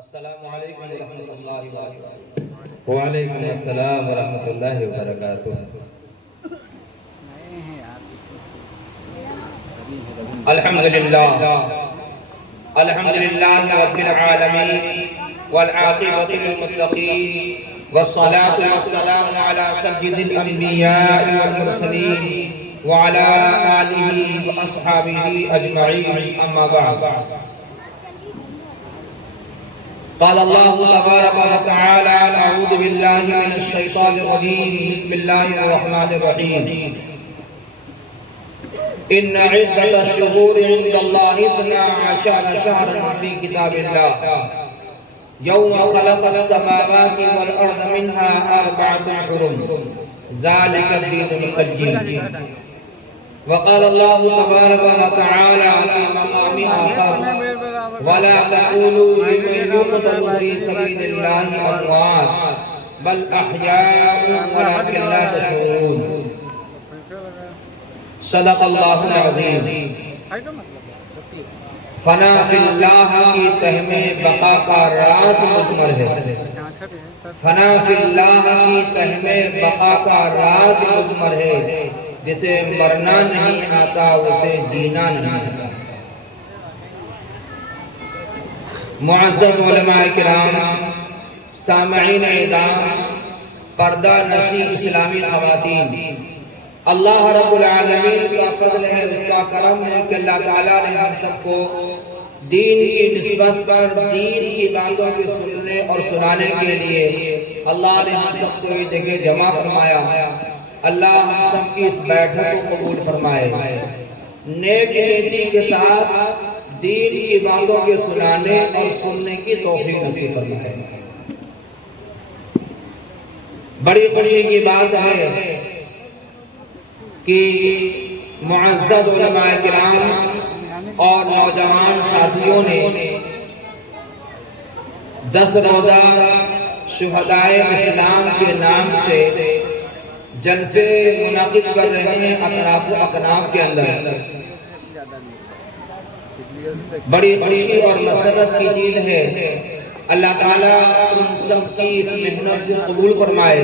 السلام علیکم ورحمۃ اللہ وبرکاتہ۔ وعلیکم السلام ورحمۃ اللہ وبرکاتہ۔ الحمدللہ رب العالمین والعاقبۃ للمتقین والصلاة والسلام علی سید الانبیاء والمرسلین وعلی آلہ واصحابہ اجمعین، اما بعد۔ قال الله تبارك وتعالى: أعوذ بالله من الشيطان الرجيم، بسم الله الرحمن الرحيم. إن عدة الشهور عند الله 12 شهرا في كتاب الله يوم خلق السماوات والأرض منها 4 حرم ذلك الدين القيم. وقال الله تبارك وتعالى في مقام آخر: ولا تقولوا لمن يقتل في سبيل الله أموات بل أحياء ولكن لا تشعرون. صدق اللہ العظیم۔ فنا فی اللہ کی تہ میں بقا کا راز مضمر ہے، فنا فی اللہ کی تہ میں بقا کا راز مضمر ہے، جسے مرنا نہیں آتا اسے جینا نہیں آتا۔ معزز علماء کرام، سامعین اعظام، پردہ نشین اسلامی خواتین، اللہ رب العالمین کا فضل ہے، اس کا کرم ہے کہ اللہ تعالیٰ نے ہم سب کو دین کی نسبت پر دین کی باتوں کی سننے اور سنانے کے لیے اللہ نے ہم سب کو یہ جگہ جمع فرمایا۔ اللہ ہم سب کی اس بیٹھک کو قبول فرمائے، نیک نیتی کے ساتھ دین کی باتوں کے سنانے اور سننے کی توفیق نصیب فرمائے۔ بڑی خوشی کی بات ہے کہ معزز علماء کرام اور نوجوان ساتھیوں نے 10 روزہ شہدائے اسلام کے نام سے جلسے منعقد کر رہے ہیں اطراف و اکناف کے اندر۔ بڑی خوشی اور مسرت کی چیز ہے، اللہ تعالیٰ ان سب کی اس محنت کو قبول فرمائے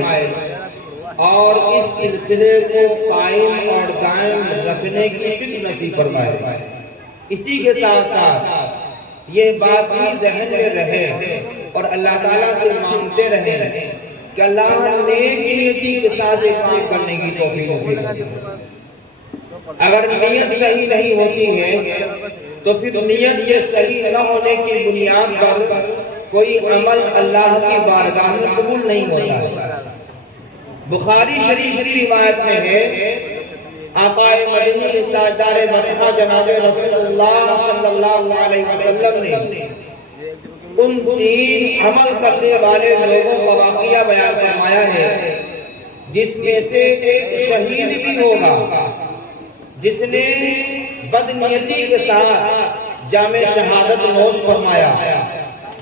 اور اس سلسلے کو قائم اور دائم رکھنے کی فکر نصیب فرمائے۔ اسی کے ساتھ ساتھ یہ بات بھی ذہن میں رہے اور اللہ تعالیٰ سے مانگتے رہے کہ اللہ نیک نیتی کے ساتھ کام کرنے کی توفیق نصیب فرمائے۔ اگر نیت صحیح نہیں ہوتی ہے تو پھر نیت یہ صحیح نہ ہونے کی بنیاد پر کوئی عمل اللہ کی بارگاہ میں قبول نہیں ہوتا۔ بخاری شریف کی روایت میں ہے، آقا مدنی تاجدار مدینہ جناب رسول اللہ صلی اللہ علیہ وسلم نے ان 3 عمل کرنے والے لوگوں کا واقعہ بیان فرمایا ہے، جس میں سے ایک شہید بھی ہوگا جس نے بدنیتی کے ساتھ جام شہادت نوش فرمایا،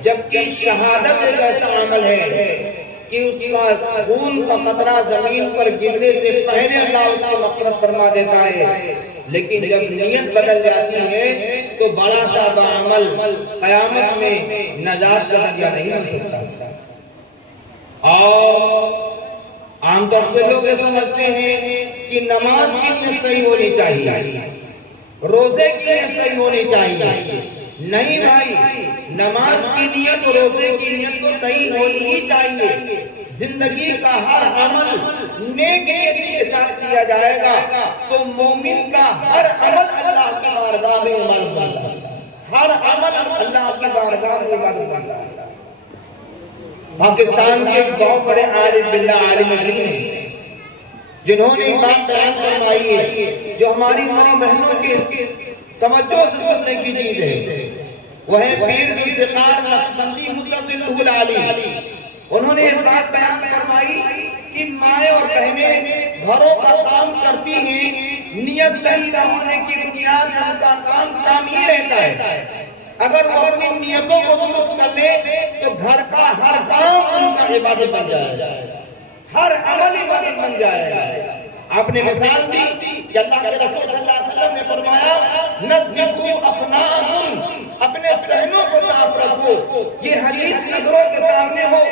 جبکہ شہادت ایک ایسا عمل ہے کہ اس کا خون کا قطرہ زمین پر گرنے سے پہلے اللہ اس کی مغفرت فرما دیتا ہے، لیکن جب نیت بدل جاتی ہے تو بڑا سا عمل قیامت میں نجات کا ذریعہ نہیں بن سکتا۔ اور عام طور سے لوگ یہ سمجھتے ہیں کہ نماز کی نیت صحیح ہونی چاہیے، روزے کی نیت صحیح ہونی چاہیے۔ نہیں بھائی، نماز کی نیت اور روزے کی نیت تو صحیح ہونی ہی چاہیے۔ زندگی کا ہر عمل نیک نیتی کے ساتھ کیا جائے گا تو مومن کا ہر عمل اللہ کی بارگاہ میں عبادت بنتا ہے، ہر عمل اللہ کی بارگاہ میں عبادت بنتا ہے۔ پاکستان کے ایک بہت بڑے عالم باللہ عالم دین ہیں جنہوں نے بات بیان فرمائی ہے جو ہماری ماں بہنوں کی توجہ سے سننے کی چیز ہے، وہ ہے پیر ذوالفقار نقشبندی مدۃ العالی۔ انہوں نے یہ بات بیان فرمائی کہ مائیں اور بہنیں گھروں کا کام کرتی ہیں، نیت صحیح نہ ہونے کی بنیاد پر ان کا کام تعمیر رہتا ہے۔ اگر وہ اپنی نیتوں کو درست کر لے تو گھر کا ہر کام ان کا عبادت بن جائے گا، ہر عمل عبادت بن جائے گا۔ آپ نے مثال دی کہ اللہ کے رسول صلی اللہ علیہ وسلم نے فرمایا نظفوا افناءکم، اپنے صحنوں کو صاف رکھو۔ یہ حدیث نظروں کے سامنے ہو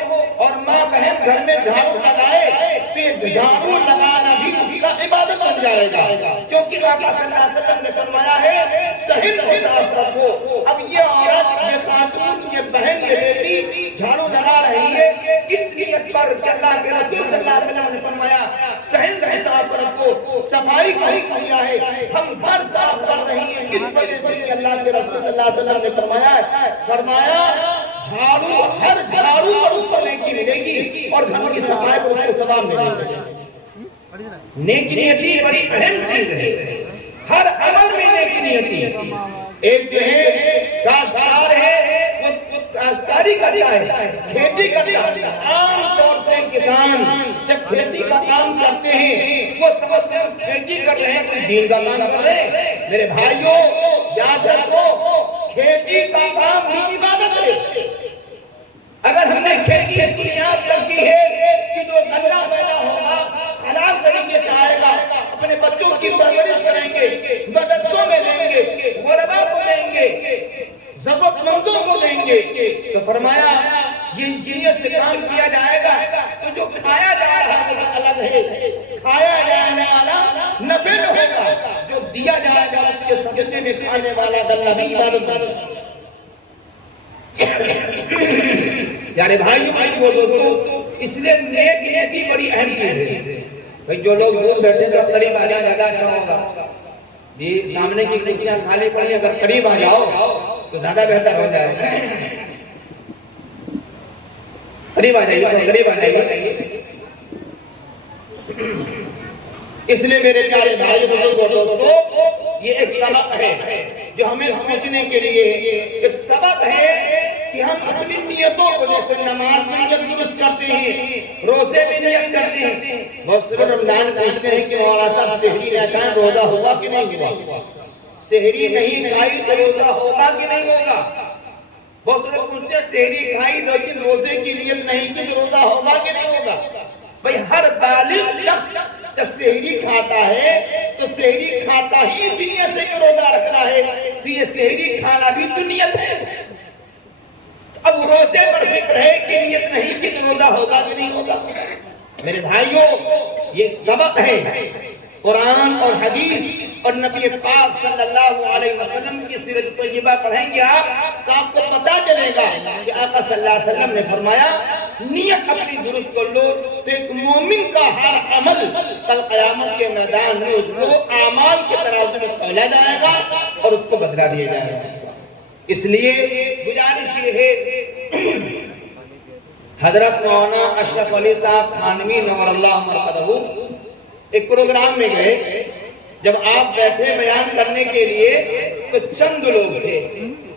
اور ماں بہن گھر میں جھاڑو لگائے تو یہ جھاڑو لگانا بھی اس کا عبادت بن جائے گا، کیونکہ آقا صلی اللہ علیہ وسلم نے فرمایا ہے صحن کو صاف رکھو۔ اب یہ عورت، یہ خاتون، یہ بہن، یہ بیٹی جھاڑو لگا رہی ہے اس نیت پر کہ اللہ کے رسول صلی اللہ علیہ وسلم نے فرمایا صحن کو صاف رکھو، صفائی کا حکم دیا ہے، ہم گھر صاف کر رہی ہیں اس وجہ سے کہ اللہ کے رسول صلی اللہ علیہ وسلم نے فرمایا جھاڑو، ہر جھاڑو پر اس کو نیکی ملے گی اور گھر کی صفائی پر اس کو ثواب ملے گا۔ نیکی نیتی بڑی اہم چیز ہے، ہر عمل میں نیکی نیتی۔ ایک جو ہے کاشتکار ہے، وہ کاشتکاری کرتا ہے، کھیتی کرتا ہے۔ عام طور سے کسان جب کھیتی کا کام کرتے ہیں وہ سمجھتے ہیں کھیتی کر رہے ہیں، کوئی دین کا کام کر رہے ہیں۔ میرے بھائیوں یاد رکھو، کھیتی کا کام بھی عبادت ہے۔ اگر ہم نے کھیتی اس بنیاد پر کی ہے کہ جو غلہ پیدا ہوگا حلال طریقے سے آئے گا، اپنے بچوں کی پرورش کریں گے، مدرسوں میں دیں گے، غربا کو دیں گے، ضرورت مندوں کو دیں گے، تو فرمایا یہ انسانیت سے کام کیا جائے گا تو جو کھایا جا رہا ہے الگ ہے، کھایا جانے والا نفع میں ہوگا، جو دیا جائے گا اس کے صدقے میں کھانے والا غلہ بھی عبادت بن۔ یعنی بھائیو دوستو، اس لیے نیک نیتی بڑی اہم چیز ہے۔ بھئی جو لوگ دور بیٹھے تو قریب آ جائے زیادہ اچھا ہوگا جی، سامنے کی کرسیاں خالی پڑی، اگر قریب آ جاؤ تو زیادہ بہتر ہو جائے گا۔ قریب آ جائیے، قریب آ جائیے۔ اس لیے میرے پیارے بھائی بزرگوں دوستو، یہ ایک سبق ہے جو ہمیں سوچنے کے لیے ایک سبق ہے کہ ہم اپنی نیتوں کو، جیسے نماز میں نیت درست کرتے ہیں، روزے میں نیت کرتے ہیں۔ بہت سے رمضان پوچھتے ہیں کہ مولا صاحب سحری نہ کھائیں روزہ ہوا کہ نہیں ہوا؟ سحری نہیں کھائی تو روزہ ہوگا کہ نہیں ہوگا؟ بہت سے لوگ پوچھتے ہیں سحری کھائی لیکن روزے کی نیت نہیں کی تو روزہ ہوگا کہ نہیں ہوگا؟ بھئی ہر بالغ شخص جب سحری کھاتا ہے تو سحری کھاتا ہی اسی نیت سے کہ روزہ رکھنا ہے، تو یہ سحری کھانا بھی تو نیت ہے۔ اب روزے پر فکر ہے کہ نیت نہیں کہ روزہ ہوگا کہ نہیں ہوگا۔ میرے بھائیوں یہ سبق ہے، قرآن اور حدیث اور نبی پاک صلی اللہ علیہ وسلم کی سیرت طیبہ پڑھیں گے آپ تو آپ کو پتا چلے گا کہ آقا صلی اللہ علیہ وسلم نے فرمایا نیت اپنی درست کر لو تو ایک مومن کا ہر عمل کل قیامت کے میدان میں اس کو اعمال کے ترازو میں تولا جائے گا اور اس کو بدلہ دیا جائے گا۔ اس لیے گزارش یہ ہے، حضرت مولانا اشرف علی صاحب تھانوی نور اللہ مرقدہ ایک پروگرام میں گئے، جب آپ بیٹھے بیان کرنے کے لیے تو چند لوگ تھے،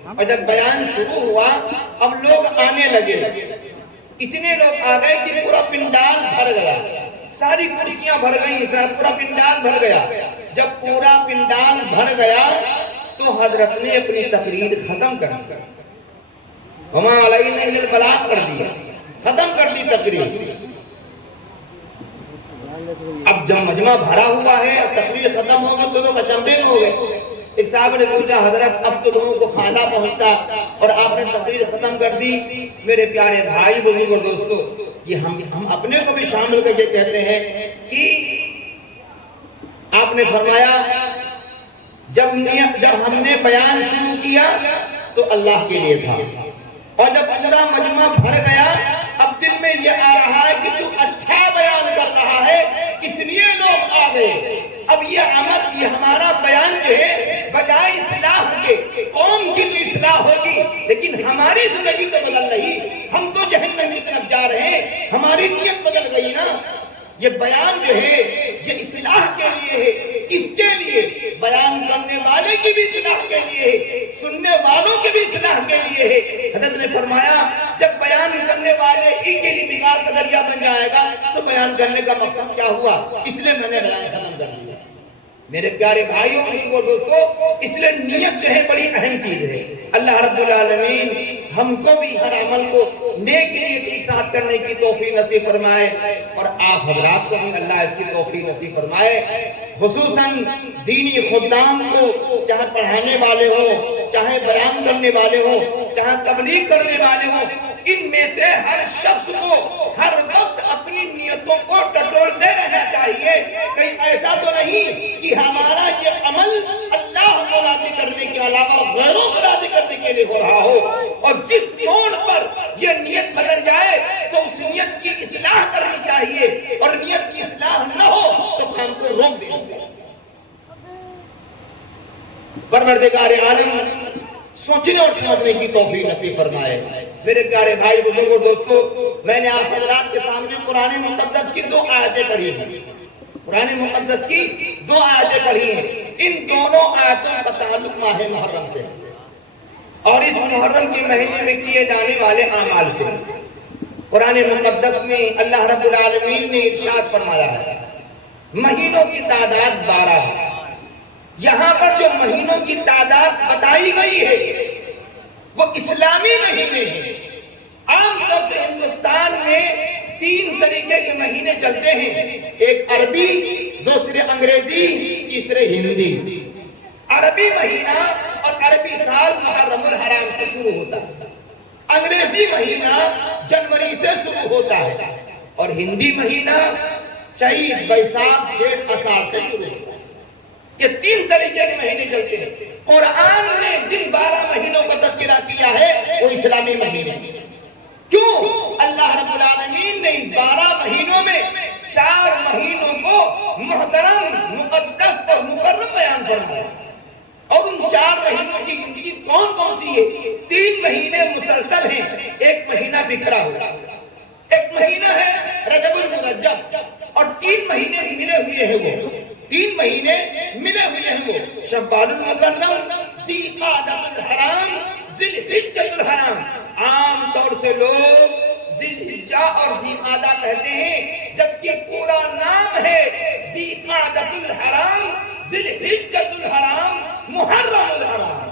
اور جب بیان شروع ہوا اب لوگ آنے لگے، اتنے لوگ آ گئے کہ پورا پنڈال بھر گیا، ساری کرسیاں بھر گئی، پورا پنڈال بھر گیا۔ جب پورا پنڈال بھر گیا تو حضرت نے اپنی تقریر ختم کر دی، وما علینا الا البلاغ کر دیا، ختم کر دی تقریر۔ اب جب مجمع بھرا ہوا ہے، اب تقریر ختم ہوگی تو لوگ اچنبے میں ہو گئے۔ ایک صاحب نے پوچھا حضرت اب تو لوگوں کو کھانا پہنچتا اور آپ نے تقریر ختم کر دی۔ میرے پیارے بھائی بزرگوں دوستو، یہ ہم اپنے کو بھی شامل کر کے کہتے ہیں کہ آپ نے فرمایا جب ہم نے بیان شروع کیا تو اللہ کے لیے تھا، اور جب پورا مجمع بھر گیا اب دل میں یہ آ رہا ہے کہ تو اچھا بیان کر رہا ہے اس لیے لوگ آ گئے۔ اب یہ عمل، یہ ہمارا بیان جو ہے بجائے اصلاح کے، قوم کی تو اصلاح ہوگی لیکن ہماری زندگی تو بدل رہی، ہم تو جہنم کی طرف جا رہے ہیں، ہماری نیت بدل گئی نا۔ یہ بیان جو ہے یہ اصلاح کے لیے ہے، کس کے لیے؟ بیان کرنے والے کی بھی اصلاح کے لیے ہے، سننے والوں کی بھی اصلاح کے لیے ہے۔ حضرت نے فرمایا جب بیان کرنے والے ہی کے لیے بگاڑ کا ذریعہ بن جائے گا تو بیان کرنے کا مقصد کیا ہوا؟ اس لیے میں نے بیان ختم کر دیا۔ میرے پیارے بھائیوں اور دوستو، اس لیے نیت جو ہے بڑی اہم چیز ہے۔ اللہ رب العالمین ہم کو بھی ہر عمل کو نیک نیت کے ساتھ کرنے کی توفیق نصیب فرمائے، اور آپ حضرات کو بھی اللہ اس کی توفیق نصیب فرمائے۔ خصوصاً دینی خدام کو، چاہے پڑھانے والے ہو، چاہے بیان کرنے والے ہو، چاہے تبلیغ کرنے والے ہو، ان میں سے ہر شخص کو ہر وقت اپنی نیتوں کو ٹٹولتے رہنا چاہیے۔ کہیں ایسا تو نہیں کہ ہمارا یہ عمل اللہ کو راضی کرنے کے علاوہ غیروں کو راضی کرنے کے لیے ہو رہا ہو، اور جس موڑ پر یہ نیت بدل جائے تو اس نیت کی اصلاح کرنی چاہیے، اور نیت کی اصلاح نہ ہو تو کام کو روک دینا چاہیے۔ پروردگار عالم سوچنے اور سمجھنے کی توفیق نصیب فرمائے۔ میرے پیارے بھائی بزرگوں دوستو، میں نے آپ حضرات کے سامنے قرآن مقدس کی 2 آیتیں پڑھی ہیں، قرآن مقدس کی 2 آیتیں پڑھی ہیں۔ ان دونوں آیتوں کا تعلق ماہ محرم سے اور اس محرم کے مہینے میں کیے جانے والے اعمال سے۔ قرآن مقدس میں اللہ رب العالمین نے ارشاد فرمایا ہے، مہینوں کی تعداد 12 ہے۔ یہاں پر جو مہینوں کی تعداد بتائی گئی ہے وہ اسلامی مہینے ہیں۔ عام طور سے ہندوستان میں 3 طریقے کے مہینے چلتے ہیں، ایک عربی، دوسرے انگریزی، تیسرے ہندی۔ عربی مہینہ اور عربی سال محرم الحرام سے شروع ہوتا ہے، انگریزی مہینہ جنوری سے شروع ہوتا ہے، اور ہندی مہینہ چیت، بیساکھ، جیٹھ، اساڑھ سے شروع ہوتا ہے۔ یہ 3 طریقے کے مہینے چلتے ہیں۔ قرآن نے جن 12 مہینوں کا تذکرہ کیا ہے وہ اسلامی مہینے ہیں۔ کیوں؟ اللہ رب العالمین نے ان 12 مہینوں میں 4 مہینوں کو محترم، مقدس اور مکرم بیان فرمایا، اور ان 4 مہینوں کی گنتی کون کون سی ہے؟ 3 مہینے مسلسل ہیں، ایک مہینہ بکھرا ہوا، ایک مہینہ ہے رجب المرجب، اور 3 مہینے ملے ہوئے ہیں، وہ 3 مہینے ملے ہوئے ہیں، وہ شوال المکرم، ذی قعدۃ الحرام، ذی الحجۃ الحرام۔ عام طور سے لوگ ذی الحجہ اور ذی قعدہ کہتے ہیں، جبکہ پورا نام ہے ذی قعدۃ الحرام، ذی الحجۃ الحرام، محرم الحرام۔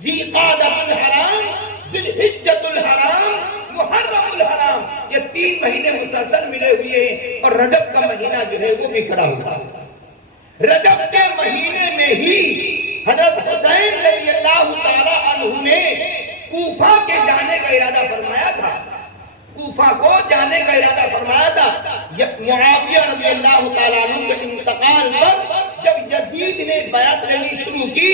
ذی قعدۃ الحرام، ذی الحجۃ الحرام، محرم الحرام، یہ 3 مہینے مسلسل ملے ہوئے ہیں، اور رجب کا مہینہ جو ہے وہ بکھرا ہوا ہے۔ رجب کے مہینے میں ہی حضرت حسین رضی اللہ تعالی عنہ نے کوفہ کے جانے کا ارادہ فرمایا تھا، کوفہ کو جانے کا ارادہ فرمایا تھا۔ معاویہ رضی اللہ تعالیٰ عنہ کے انتقال پر جب یزید نے بیعت لینی شروع کی،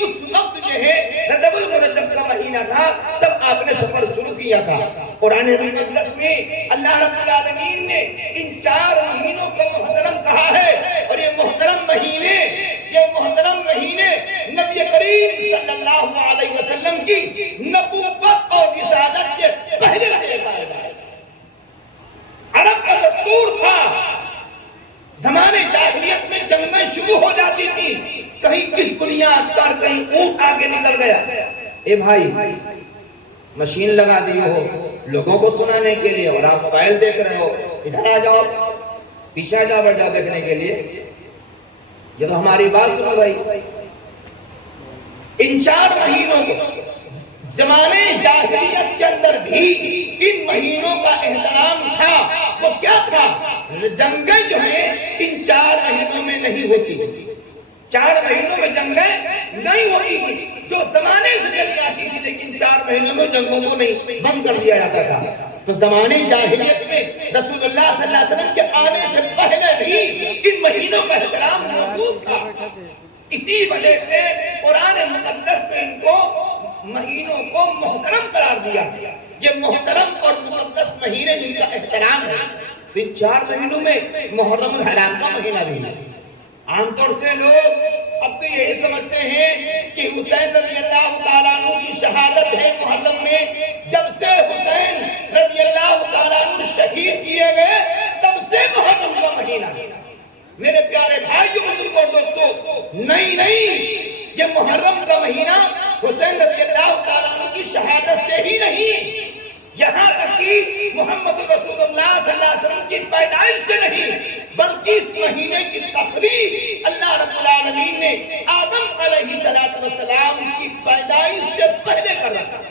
اس وقت جو ہے رجب المرجب کا مہینہ تھا، تب آپ نے سفر شروع کیا تھا۔ قرآن مقدس میں اللہ رب العالمین نے ان 4 مہینوں کو محترم کہا ہے، اور یہ محترم مہینے نبی کریم صلی اللہ علیہ وسلم کی نبوت اور رسالت کے پہلے رہے پائے گئے۔ عرب کا دستور تھا، زمانے جاہلیت میں جنگیں شروع ہو جاتی تھی، کہیں کس بنیاد پر کہیں اونٹ آگے نکل گیا، اے بھائی مشین لگا دی ہو لوگوں کو سنانے کے لیے، اور آپ موبائل دیکھ رہے ہو، ادھر آ جاؤ، پیچھے آ جاؤ، بیٹھ جاؤ دیکھنے کے لیے، یہ تو ہماری بات سنو بھائی۔ ان 4 مہینوں کو زمانے جاہلیت کے اندر بھی ان مہینوں کا احترام تھا۔ وہ کیا تھا؟ جنگیں جو ہیں ان 4 مہینوں میں نہیں ہوتی، 4 مہینوں میں جنگیں نہیں ہوتی تھی، جو زمانے سے چلی آتی تھی، لیکن 4 مہینوں میں جنگوں کو نہیں بند کر دیا جاتا تھا۔ تو زمانے جاہلیت میں رسول اللہ صلی اللہ علیہ وسلم کے آنے سے پہلے بھی ان مہینوں کا احترام موجود تھا۔ اسی وجہ سے قرآن مقدس میں ان کو مہینوں کو محترم قرار دیا، یہ محترم اور مقدس مہینے جن کا احترام ہے۔ ان 4 مہینوں میں محرم الحرام کا مہینہ بھی ہے۔ عام طور سے لوگ اب تو یہی سمجھتے ہیں کہ حسین رضی اللہ تعالیٰ عنہ کی شہادت ہے محرم میں، جب سے حسین رضی اللہ تعالیٰ عنہ شہید کیے گئے تب سے محرم کا مہینہ۔ میرے پیارے بھائیوں بزرگوں اور دوستو، نہیں، یہ محرم کا مہینہ حسین رضی اللہ تعالیٰ عنہ کی شہادت سے ہی نہیں، یہاں تک کہ محمد رسول اللہ صلی اللہ علیہ وسلم کی پیدائش سے نہیں، بلکہ اس مہینے کی تخلیق اللہ رب العالمین نے آدم علیہ السلام کی پیدائش سے پہلے کر رکھا۔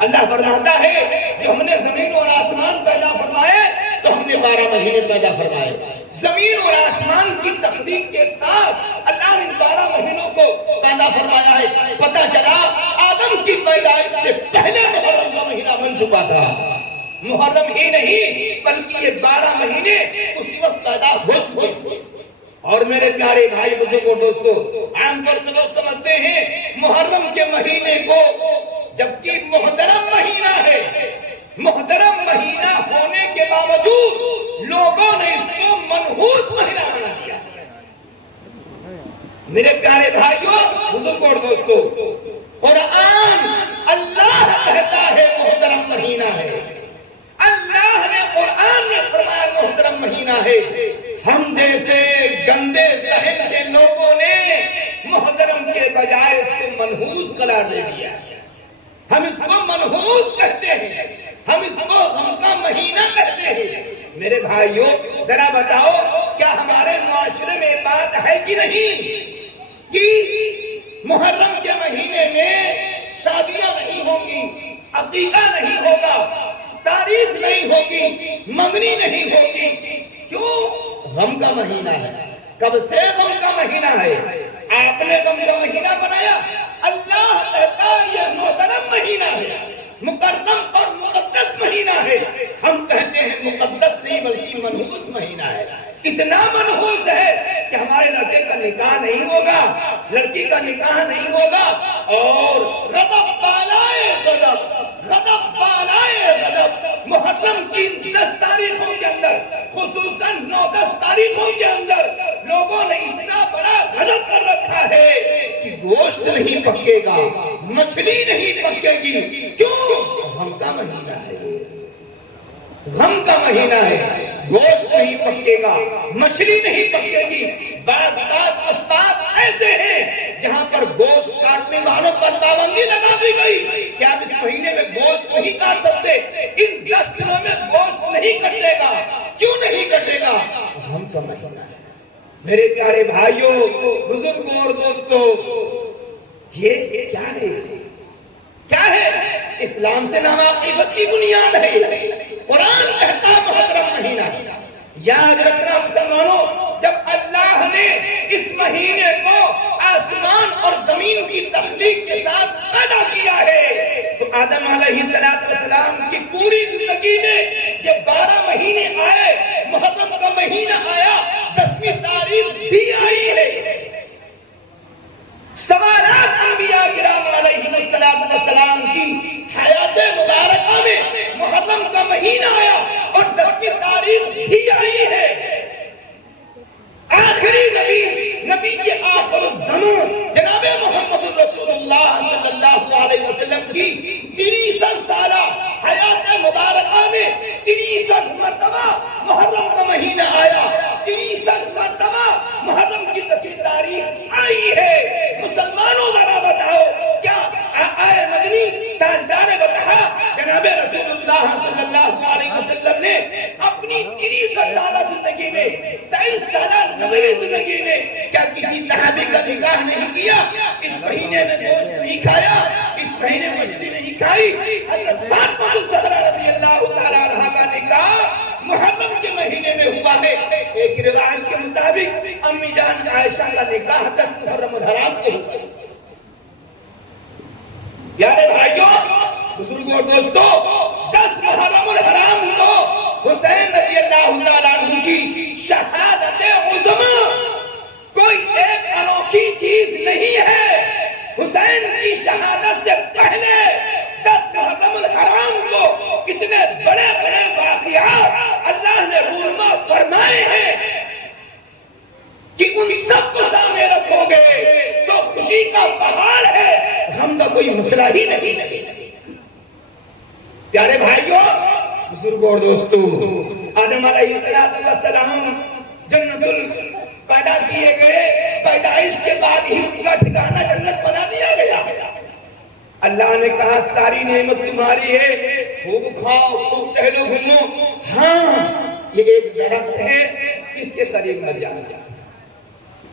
اللہ فرماتا ہے جب ہم نے زمین اور آسمان پیدا فرمائے تو ہم نے 12 مہینے پیدا فرمائے. زمین اور آسمان کی تخلیق کے ساتھ اللہ نے 12 مہینوں کو پیدا فرمایا ہے. پتہ چلا آدم کی پیدائش سے پہلے محرم کا مہینہ بن چکا تھا. محرم ہی نہیں بلکہ یہ 12 مہینے اسی وقت پیدا ہو چکے تھے. اور میرے پیارے بھائی بزرگوں دوستو، عام طور سے لوگ سمجھتے ہیں محرم کے مہینے کو، جبکہ محترم مہینہ ہے. محترم مہینہ ہونے کے باوجود لوگوں نے اس کو منحوس مہینہ بنا دیا. میرے پیارے بھائیوں بزرگوں اور دوستو، قرآن اللہ کہتا ہے محترم مہینہ ہے. اللہ نے قرآن میں فرمایا محترم مہینہ ہے. ہم جیسے گندے ذہن کے لوگوں نے محترم کے بجائے اس کو منحوس قرار دے دیا. ہم اس کو منحوس کہتے ہیں، ہم اس کو غم کا مہینہ کہتے ہیں. میرے بھائیوں ذرا بتاؤ، کیا ہمارے معاشرے میں بات ہے کہ نہیں کہ محرم کے مہینے میں شادیاں نہیں ہوں گی، عقیقہ نہیں ہوگا، تاریخ نہیں ہوگی، منگنی نہیں ہوگی؟ کیوں؟ غم کا مہینہ ہے. کب سے غم کا مہینہ ہے؟ آپ نے غم کا مہینہ بنایا. اللہ کہتا یہ محترم مہینہ ہے، مکرم اور مقدس مہینہ ہے. ہم کہتے ہیں مقدس نہیں بلکہ منحوس مہینہ ہے. اتنا منحوس ہے کہ ہمارے لڑکے کا نکاح نہیں ہوگا، لڑکی کا نکاح نہیں ہوگا، اور غضب بالائے غضب، غضب بالائے غضب. محرم کی 10 تاریخوں کے اندر، خصوصاً 9-10 تاریخوں کے اندر لوگوں نے اتنا بڑا غضب کر رکھا ہے کہ گوشت نہیں پکے گا، مچھلی نہیں پکے گی. کیوں؟ غم کا مہینہ ہے، غم کا مہینہ ہے. گوشت نہیں پکے گا، مچھلی نہیں پکے گی. بعض اسباب ایسے ہیں جہاں پر گوشت کاٹنے والوں پر پابندی لگا دی گئی کہ آپ اس مہینے میں گوشت نہیں کاٹ سکتے. ان 10 دنوں میں گوشت نہیں کٹے گا. کیوں نہیں کٹے گا؟ غم کا مہینہ ہے. میرے پیارے بھائیوں بزرگوں اور دوستوں، یہ کیا ہے؟ کیا ہے؟ اسلام سے ناواقفیت کی بنیاد ہے. قرآن کہتا محترم مہینہ. یاد رکھنا مسلمانوں، جب اللہ نے اس مہینے کو آسمان اور زمین کی تخلیق کے ساتھ پیدا کیا ہے تو آدم علیہ السلام کی پوری زندگی میں یہ 12 مہینے آئے. محرم کا مہینہ آیا، 10ویں تاریخ بھی آئی ہے. سوالات انبیاء کرام علیہ السلام کی حیات مبارکہ میں محرم کا مہینہ آیا اور 10ویں تاریخ بھی آئی ہے. آخری نبی کے آخر الزمان جناب محمد رسول اللہ صلی اللہ علیہ وسلم کی 63 سالہ حیات مبارکہ میں 63 مرتبہ محرم کا مہینہ آیا. 63 مرتبہ محرم کی 10ویں تاریخ آئی ہے. مسلمانوں ذرا بتاؤ، کیا آئے مدنی تاجدار بتا جناب رسول اللہ صلی اللہ علیہ وسلم نے اپنی 63 سالہ زندگی میں، 23 سالہ نبوی زندگی میں کیا کسی صحابی کا نکاح نہیں کیا؟ اس مہینے میں گوشت نہیں کھایا، اس مہینے میں مچھلی نہیں کھائی. حضرت فاطمہ الزہرا رضی اللہ تعالیٰ عنہا کا نکاح محرم کے مہینے میں ہوا ہے. ایک روایت کے مطابق امی جان عائشہ کا نکاح 10 محرم الحرام کے ہوا. پیارے بھائیوں بزرگوں اور دوستوں، 10 محرم الحرام کو حسین رضی اللہ تعالیٰ عنہ کی شہادت عظمی کوئی ایک انوکھی چیز نہیں ہے. حسین کی شہادت سے پہلے 10 محرم الحرام کو کتنے بڑے بڑے واقعات اللہ نے رونما فرمائے ہیں کہ ان سب کو سامنے رکھو گے تو خوشی کا پہاڑ ہے، غم کا کوئی مسئلہ ہی نہیں. پیارے بھائیوں بزرگوں اور دوستوں، آدم علیہ السلام جنت پیدا کیے گئے. پیدائش کے بعد ہی ان کا ٹھکانہ جنت بنا دیا گیا. اللہ نے کہا ساری نعمت تمہاری ہے، خوب کھاؤ، خوب ٹہلو گھومو. ہاں یہ ایک درخت ہے جس کے قریب نہ جانا.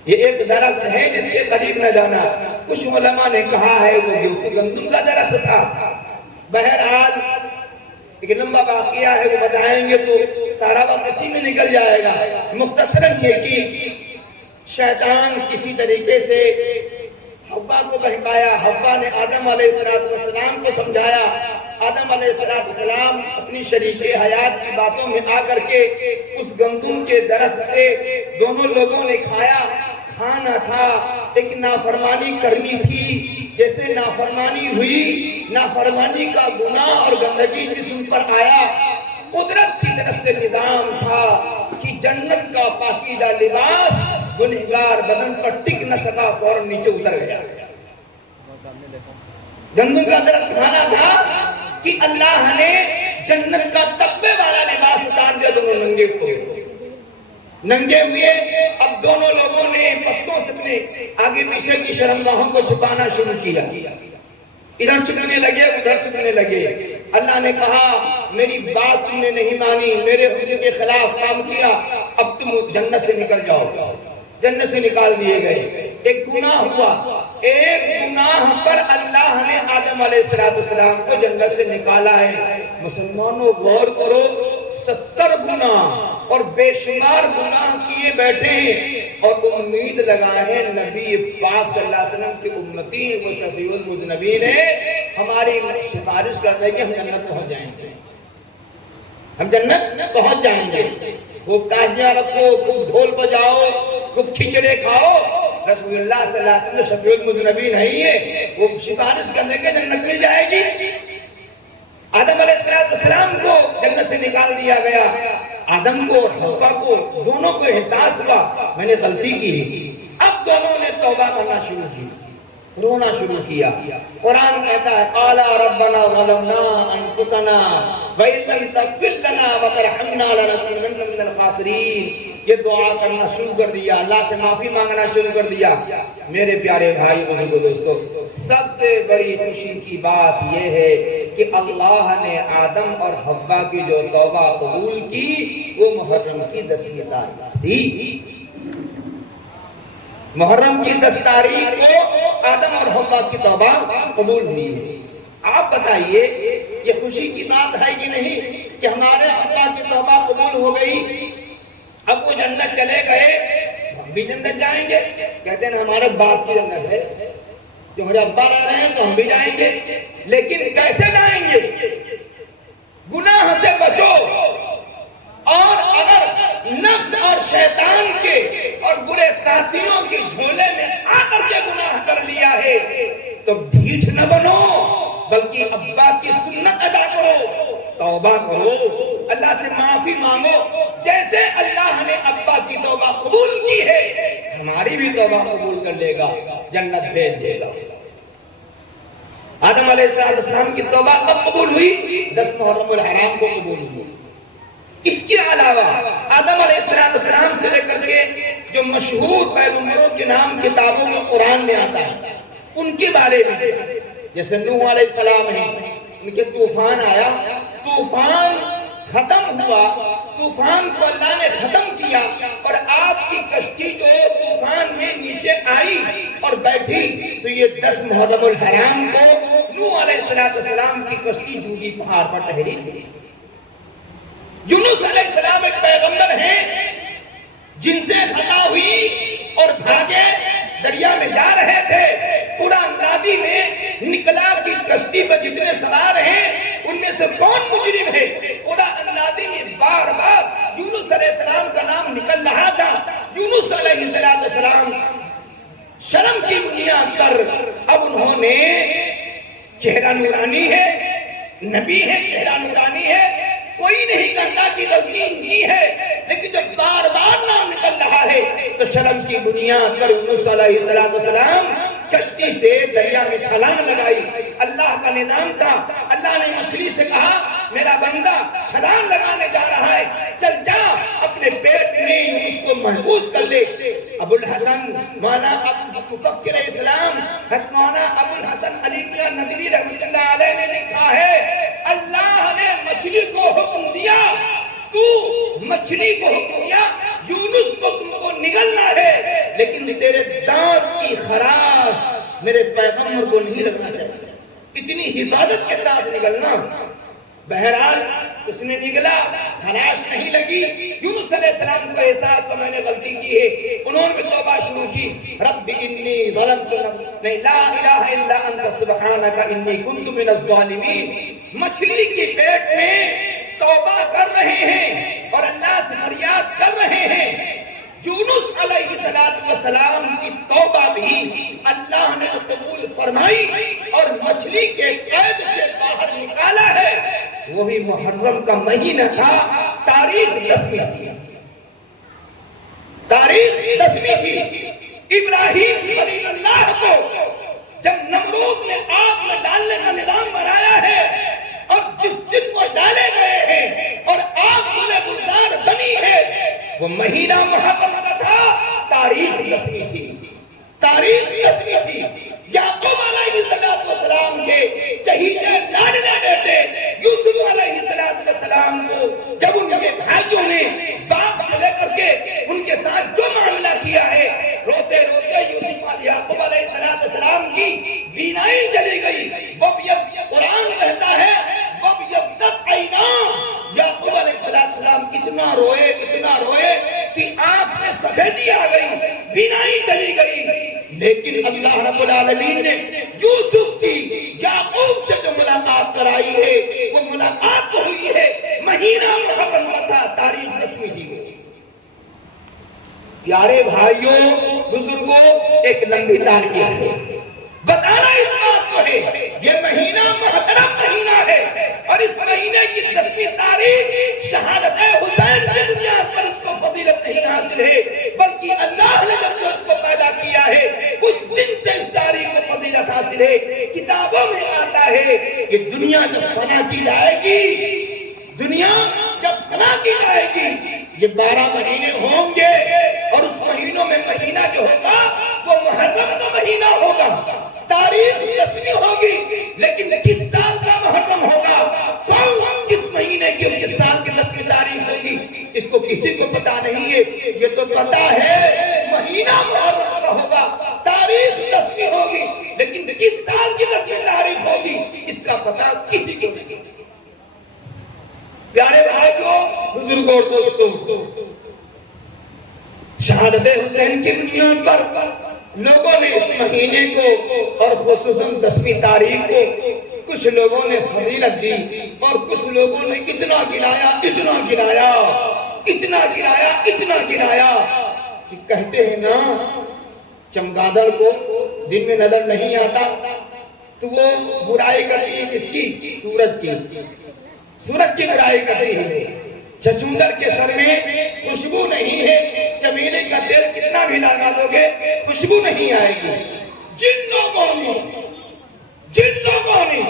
یہ ایک درخت ہے جس کے قریب نہ جانا. کچھ علماء نے کہا ہے وہ گندم کا درخت تھا. بہرحال ایک لمبا واقعہ ہے، وہ بتائیں گے تو سارا وقت اسی میں نکل جائے گا۔ مختصراً یہ کہ شیطان کسی طریقے سے حوا کو بہکایا، حوا نے آدم علیہ السلام کو سمجھایا، آدم علیہ السلام اپنی شریک حیات کی باتوں میں آ کر کے اس گندم کے درخت سے دونوں لوگوں نے کھایا۔ کھانا تھا، ایک نافرمانی کرنی تھی، جیسے نافرمانی ہوئی، نافرمانی کا گناہ اور گندگی جسم پر آیا، قدرت کی طرف سے نظام تھا کہ جنت کا پاکیزہ لباس گنہگار بدن پر ٹک نہ سکا، فوراً نیچے اتر گیا۔ گندم کا درخت کھانا تھا کہ اللہ نے جنت کا تقوی والا لباس اتار دیا، دونوں ننگے ہوئے۔ ننگے ہوئے، اب دونوں لوگوں نے پتوں سے اپنے آگے پیچھے کی شرمگاہوں کو چھپانا شروع کیا، ادھر چھپنے لگے ادھر چھپنے لگے۔ اللہ نے کہا میری بات تم نے نہیں مانی، میرے حکم کے خلاف کام کیا، اب تم جنت سے نکل جاؤ۔ جنت سے نکال دیے گئے۔ ایک گناہ ہوا، ایک گناہ پر اللہ نے آدم علیہ السلام کو جنت سے نکالا ہے۔ مسلمانوں غور کرو، 70 گناہ اور بے شمار گناہ کیے بیٹھے ہیں اور امید لگائے ہیں نبی پاک صلی اللہ علیہ وسلم کی امتی وہ شفیع المذنبین ہے، ہماری سفارش کرتا ہے کہ ہم جنت پہنچ جائیں گے، ہم جنت پہنچ جائیں گے۔ خوب تازیاں رکھو، خوب ڈھول بجاؤ، خوب کھچڑے کھاؤ، رسول اللہ صلی اللہ علیہ وسلم شفیع المذنبین نہیں ہے، وہ سفارش کرنے کے جنت مل جائے گی۔ آدم علیہ السلام کو جنت سے نکال دیا گیا۔ آدم کو اور حوا کو دونوں کو احساس ہوا میں نے غلطی کی، اب دونوں نے توبہ کرنا شروع کی، رونا شروع کیا۔ قرآن کہتا ہے قَالَ رَبَّنَا ظَلَمْنَا أَنفُسَنَا وَإِن لَّمْ تَغْفِرْ لَنَا وَتَرْحَمْنَا لَنَكُونَنَّ مِنَ الْخَاسِرِينَ۔ یہ دعا کرنا شروع کر دیا، اللہ سے معافی مانگنا شروع کر دیا۔ میرے پیارے بھائی بزرگو دوستو، سب سے بڑی خوشی کی بات یہ ہے کہ اللہ نے آدم اور حوا کی جو توبہ قبول کی وہ محرم کی 10ویں تاریخ تھی۔ محرم کی 10 تاریخ کو آدم اور حوا کی توبہ قبول ہوئی ہے۔ آپ بتائیے یہ خوشی کی بات ہے کہ نہیں کہ ہمارے ابا کی توبہ قبول ہو گئی، اب وہ جنت چلے گئے، ہم بھی جنت جائیں گے؟ کہتے ہیں ہمارے باپ کی جنت ہے، جو ہمارے ابا رہ رہے ہیں تو ہم بھی جائیں گے، لیکن کیسے جائیں گے؟ گناہ سے بچو، اور اگر نفس اور شیطان کے اور برے ساتھیوں کی جھولے میں آ کر کے گناہ کر لیا ہے تو ڈھیٹ نہ بنو، بلکہ ابا کی سنت ادا کرو، توبہ کرو، اللہ سے معافی مانگو۔ جیسے اللہ نے ابا کی توبہ قبول کی ہے ہماری بھی توبہ قبول کر لے گا، جنت بھیج دے گا۔ آدم علیہ السلام کی توبہ کب قبول ہوئی؟ 10 محرم الحرام کو قبول ہوئی۔ اس کے علاوہ آدم علیہ السلام سے لے کر کے جو مشہور پیغمبروں کے نام کتابوں میں قرآن میں آتا ہے ان کے بارے میں، جیسے نوح علیہ السلام ہے، ان کے طوفان آیا، طوفان ختم ہوا، طوفان کو اللہ نے ختم کیا اور آپ کی کشتی جو طوفان میں نیچے آئی اور بیٹھی تو یہ 10 محرم الحرام کو نوح علیہ السلام کی کشتی جودی پہاڑ پر ٹھہری تھی۔ یونس علیہ السلام ایک پیغمبر ہیں جن سے خطا ہوئی اور بھاگے، دریا میں جا رہے تھے، قرآن نادی میں نکلا کہ کشتی پر جتنے سوار ہیں ان میں سے کون مجرم ہے۔ قرآن نادی میں بار بار یونس علیہ السلام کا نام نکل رہا تھا۔ یونس علیہ السلام شرم کی بنیاد پر اب انہوں نے، چہرہ نورانی ہے، نبی ہے، چہرہ نورانی ہے، کوئی نہیں کہتا کہ غلطی کی ہے، لیکن جب بار بار نام نکل رہا ہے تو شرم کی بنیاد پر یونس علیہ السلام کشتی سے دریا میں چھلانگ لگائی۔ اللہ کا نظام تھا، اللہ نے مچھلی سے کہا میرا بندہ چھلانگ لگانے جا رہا ہے، چل جا اپنے پیٹ میں اس کو محفوظ کر لے۔ ابو الحسن مولانا مفکر اسلام مولانا ابو الحسن علی میاں ندوی رحمۃ اللہ علیہ نے لکھا ہے اللہ نے مچھلی کو حکم دیا، تو مچھلی کو حکم دیا یونس کو تم کو نگلنا ہے، لیکن تیرے دانت کی خراش میرے پیغمبر کو نہیں لگنا چاہیے۔ اتنی حفاظت کے ساتھ نکلنا. بہرحال اس نے نکلا, خراش نہیں لگی. یونس علیہ السلام کو احساس تو میں نے غلطی کی ہے, انہوں نے توبہ شروع کی. رب انی ظلمت نفسی لا الہ الا انت سبحانک انی کنت من الظالمین. مچھلی کے پیٹ میں توبہ کر رہے ہیں اور اللہ سے فریاد کر رہے ہیں. یونس علیہ السلام کی توبہ بھی اللہ نے قبول فرمائی اور مچھلی کے قید سے باہر نکالا ہے. وہ بھی محرم کا مہینہ تھا, تاریخ 10ویں تھی. تاریخ 10ویں تھی. ابراہیم خلیل اللہ کو جب نمرود نے آگ میں ڈالنے کا نظام بنایا ہے اور جس دن وہ ڈالے گئے ہیں اور آگ گلے گلزار بنی ہے, وہ مہینہ محرم کا تھا. تاریخ 10ویں تھی. تاریخ 10ویں تھی. یعقوب علیہ السلام کے چہیتے لاڈلے بیٹے یوسف علیہ السلام کو جب ان کے بھائیوں نے باغ سے لے کر کے ان کے ساتھ جو معاملہ کیا ہے, روتے روتے یوسف یعقوب علیہ السلام کی بینائی چلی گئی. قرآن کہتا ہے وَبْيَضَّتْ عَيْنَاهُ. یعقوب علیہ السلام اتنا روئے کہ آنکھ میں سفیدی آ گئی, بینائی چلی گئی. لیکن اللہ رب العالمین نے یوسف کی یعقوب سے جو ملاقات کرائی ہے وہ ملاقات تو ہوئی ہے. مہینہ محرم کا تھا, تاریخ 10ویں تھی. پیارے بھائیوں بزرگوں, ایک لمبی تاریخ ہے. بتانا اس بات کو ہے یہ مہینہ محترم مہینہ ہے اور اس مہینے کی 10ویں تاریخ شہادت حسین کی بنیاد پر اس کو فضیلت نہیں حاصل ہے, بلکہ اللہ نے جب سے اس کو پیدا کیا ہے اس دن سے اس تاریخ کو فضیلت حاصل ہے. کتابوں میں آتا ہے کہ دنیا جب فنا کی جائے گی, دنیا جب فنا کی جائے گی, یہ 12 مہینے ہوں گے اور اس مہینوں میں مہینہ جو ہوگا وہ محرم کا مہینہ ہوگا. تاریخ 10ویں ہوگی, لیکن کس سال کا محرم ہوگا, کون کس مہینے کی کس سال کی 10ویں تاریخ ہوگی, اس کو کسی کو پتا نہیں ہے. یہ تو پتا ہے مہینہ محرم کا ہوگا, تاریخ 10ویں ہوگی, لیکن کس سال کی 10ویں تاریخ ہوگی اس کا پتا کسی کو نہیں. پیارے بھائیوں بزرگوں اور دوستوں, شہادت حسین کی بنیاد پر لوگوں نے اس مہینے کو اور خصوصاً 10ویں تاریخ کو کچھ لوگوں نے فضیلت دی اور کچھ لوگوں نے اتنا گرایا کہ کہتے ہیں نا چمگادڑ کو دن میں نظر نہیں آتا تو وہ برائی کرتی ہے کس کی, سورج کی برائی کرتی ہے. چچوندر کے سر میں خوشبو نہیں ہے, چمیلی کا تیل کتنا بھی لگا دو گے خوشبو نہیں آئے گی. جن لوگوں نے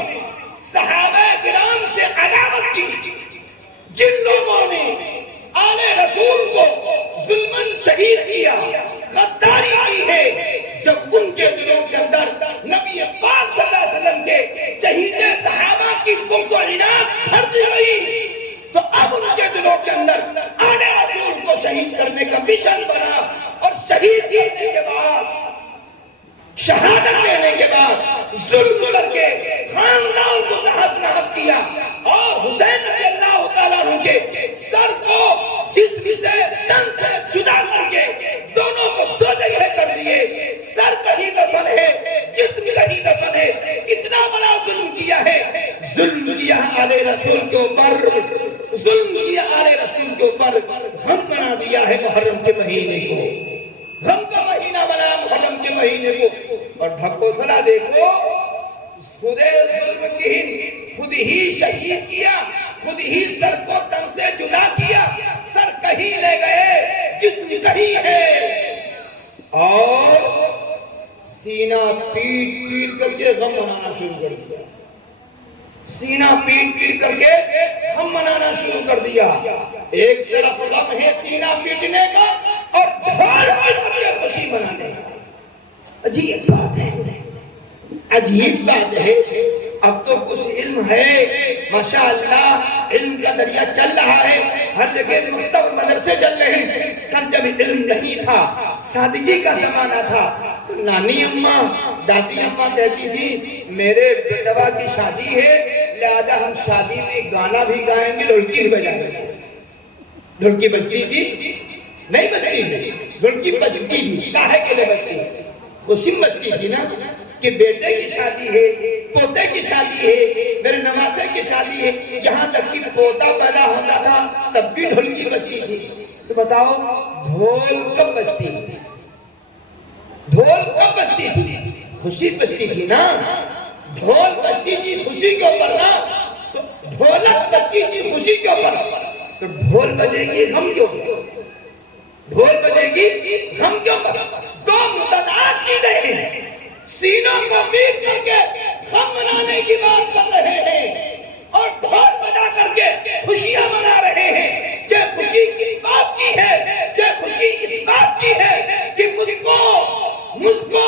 صحابہ کرام سے عداوت کی, جن لوگوں نے آل رسول کو ظلماً شہید کیا, غداری کی ہے, جب ان کے دلوں کے اندر نبی پاک صلی اللہ علیہ وسلم کے چہیتے صحابہ کی بغض و عناد بھر دی گئی, تو اب ان کے دلوں کے اندر آل رسول کو شہید کرنے کا مشن بنا اور شہید کرنے کے بعد, شہادت دینے کے بعد ظلم کر کے خاندان کو تحس نحس کیا اور حسین رضی اللہ تعالیٰ عنہ کے سر کو جسم سے تن سے جدا کر کے دونوں کو دو جگہ کر دیے. سر کہیں دفن ہے, جسم کہیں دفن ہے. اتنا بڑا ظلم کیا ہے, ظلم کیا آل رسول کے اوپر, ظلم کیا آل رسول کے اوپر. غم بنا دیا ہے محرم کے مہینے کو, غم کا مہینہ بنا محرم کے مہینے کو. اور ڈھکوسلا دیکھو, خود ہی شہید کیا, خود ہی سر کو تن سے جدا کیا. سر کہیں لے گئے, جسم کہیں ہے, اور سینہ پیٹ کر کے غم منانا شروع کر دیا. سینہ پیٹ کر کے غم منانا شروع کر دیا. ایک طرف غم ہے سینہ پیٹنے کا اور ڈھول کر کے خوشی منانے کا. عجیب بات ہے, عجیب بات ہے. اب تو کچھ علم ہے ماشاءاللہ, علم کا دریا چل رہا ہے, ہر جگہ مکتب مدرسے چل رہے ہیں. کل جب علم نہیں تھا, سادگی کا زمانہ تھا, تو نانی اماں دادی اماں کہتی تھی میرے بیٹوا کی شادی ہے لہذا ہم شادی میں گانا بھی گائیں گے ڈھولکی بھی بجائیں گے. ڈھولکی بجتی تھی نہیں بجتی تھی, ڈھولکی بجتی تھی. کاہے کے لیے بجتی تھی؟ خوشی بجتی تھی نا کہ بیٹے کی شادی ہے, پوتے کی شادی ہے, میرے نواسے کی شادی ہے. یہاں تک کہ پوتا پیدا ہوتا تھا تب بھی ڈھولکی بجتی تھی. تو بتاؤ ڈھول کب بجتی تھی؟ ڈھول کب بجتی تھی؟ خوشی بجتی تھی نا. ڈھول بجتی تھی خوشی کے اوپر نا, تو ڈھولک بجتی تھی خوشی کے اوپر. تو ڈھول بجے گی غم کے اوپر, ڈھول بجے گی غم کے اوپر. دو متضاد چیزیں ہیں, سینوں کو میر کر کے غم منانے کی بات کر رہے ہیں اور ڈھول بجا کر کے خوشیاں منا رہے ہیں. یہ خوشی کس بات کی ہے؟ یہ خوشی اس بات کی ہے کہ مجھ کو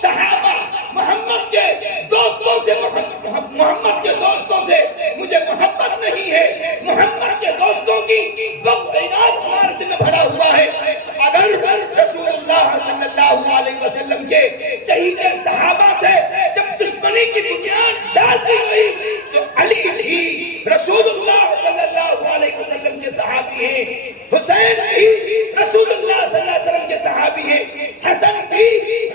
صحابہ محمد کے دوستوں سے محمد کے دوستوں سے مجھے محبت نہیں ہے. محمد کے دوستوں کی عناد ہمارے دل میں بھرا ہوا ہے. اگر رسول اللہ صلی اللہ علیہ وسلم کے چہیتے صحابہ سے جب دشمنی کی بنیاد ڈال دی گئی تو علی بھی رسول اللہ صلی اللہ علیہ وسلم کے صحابی ہیں, حسین بھی رسول اللہ صلی اللہ علیہ وسلم کے صحابی ہیں, حسن بھی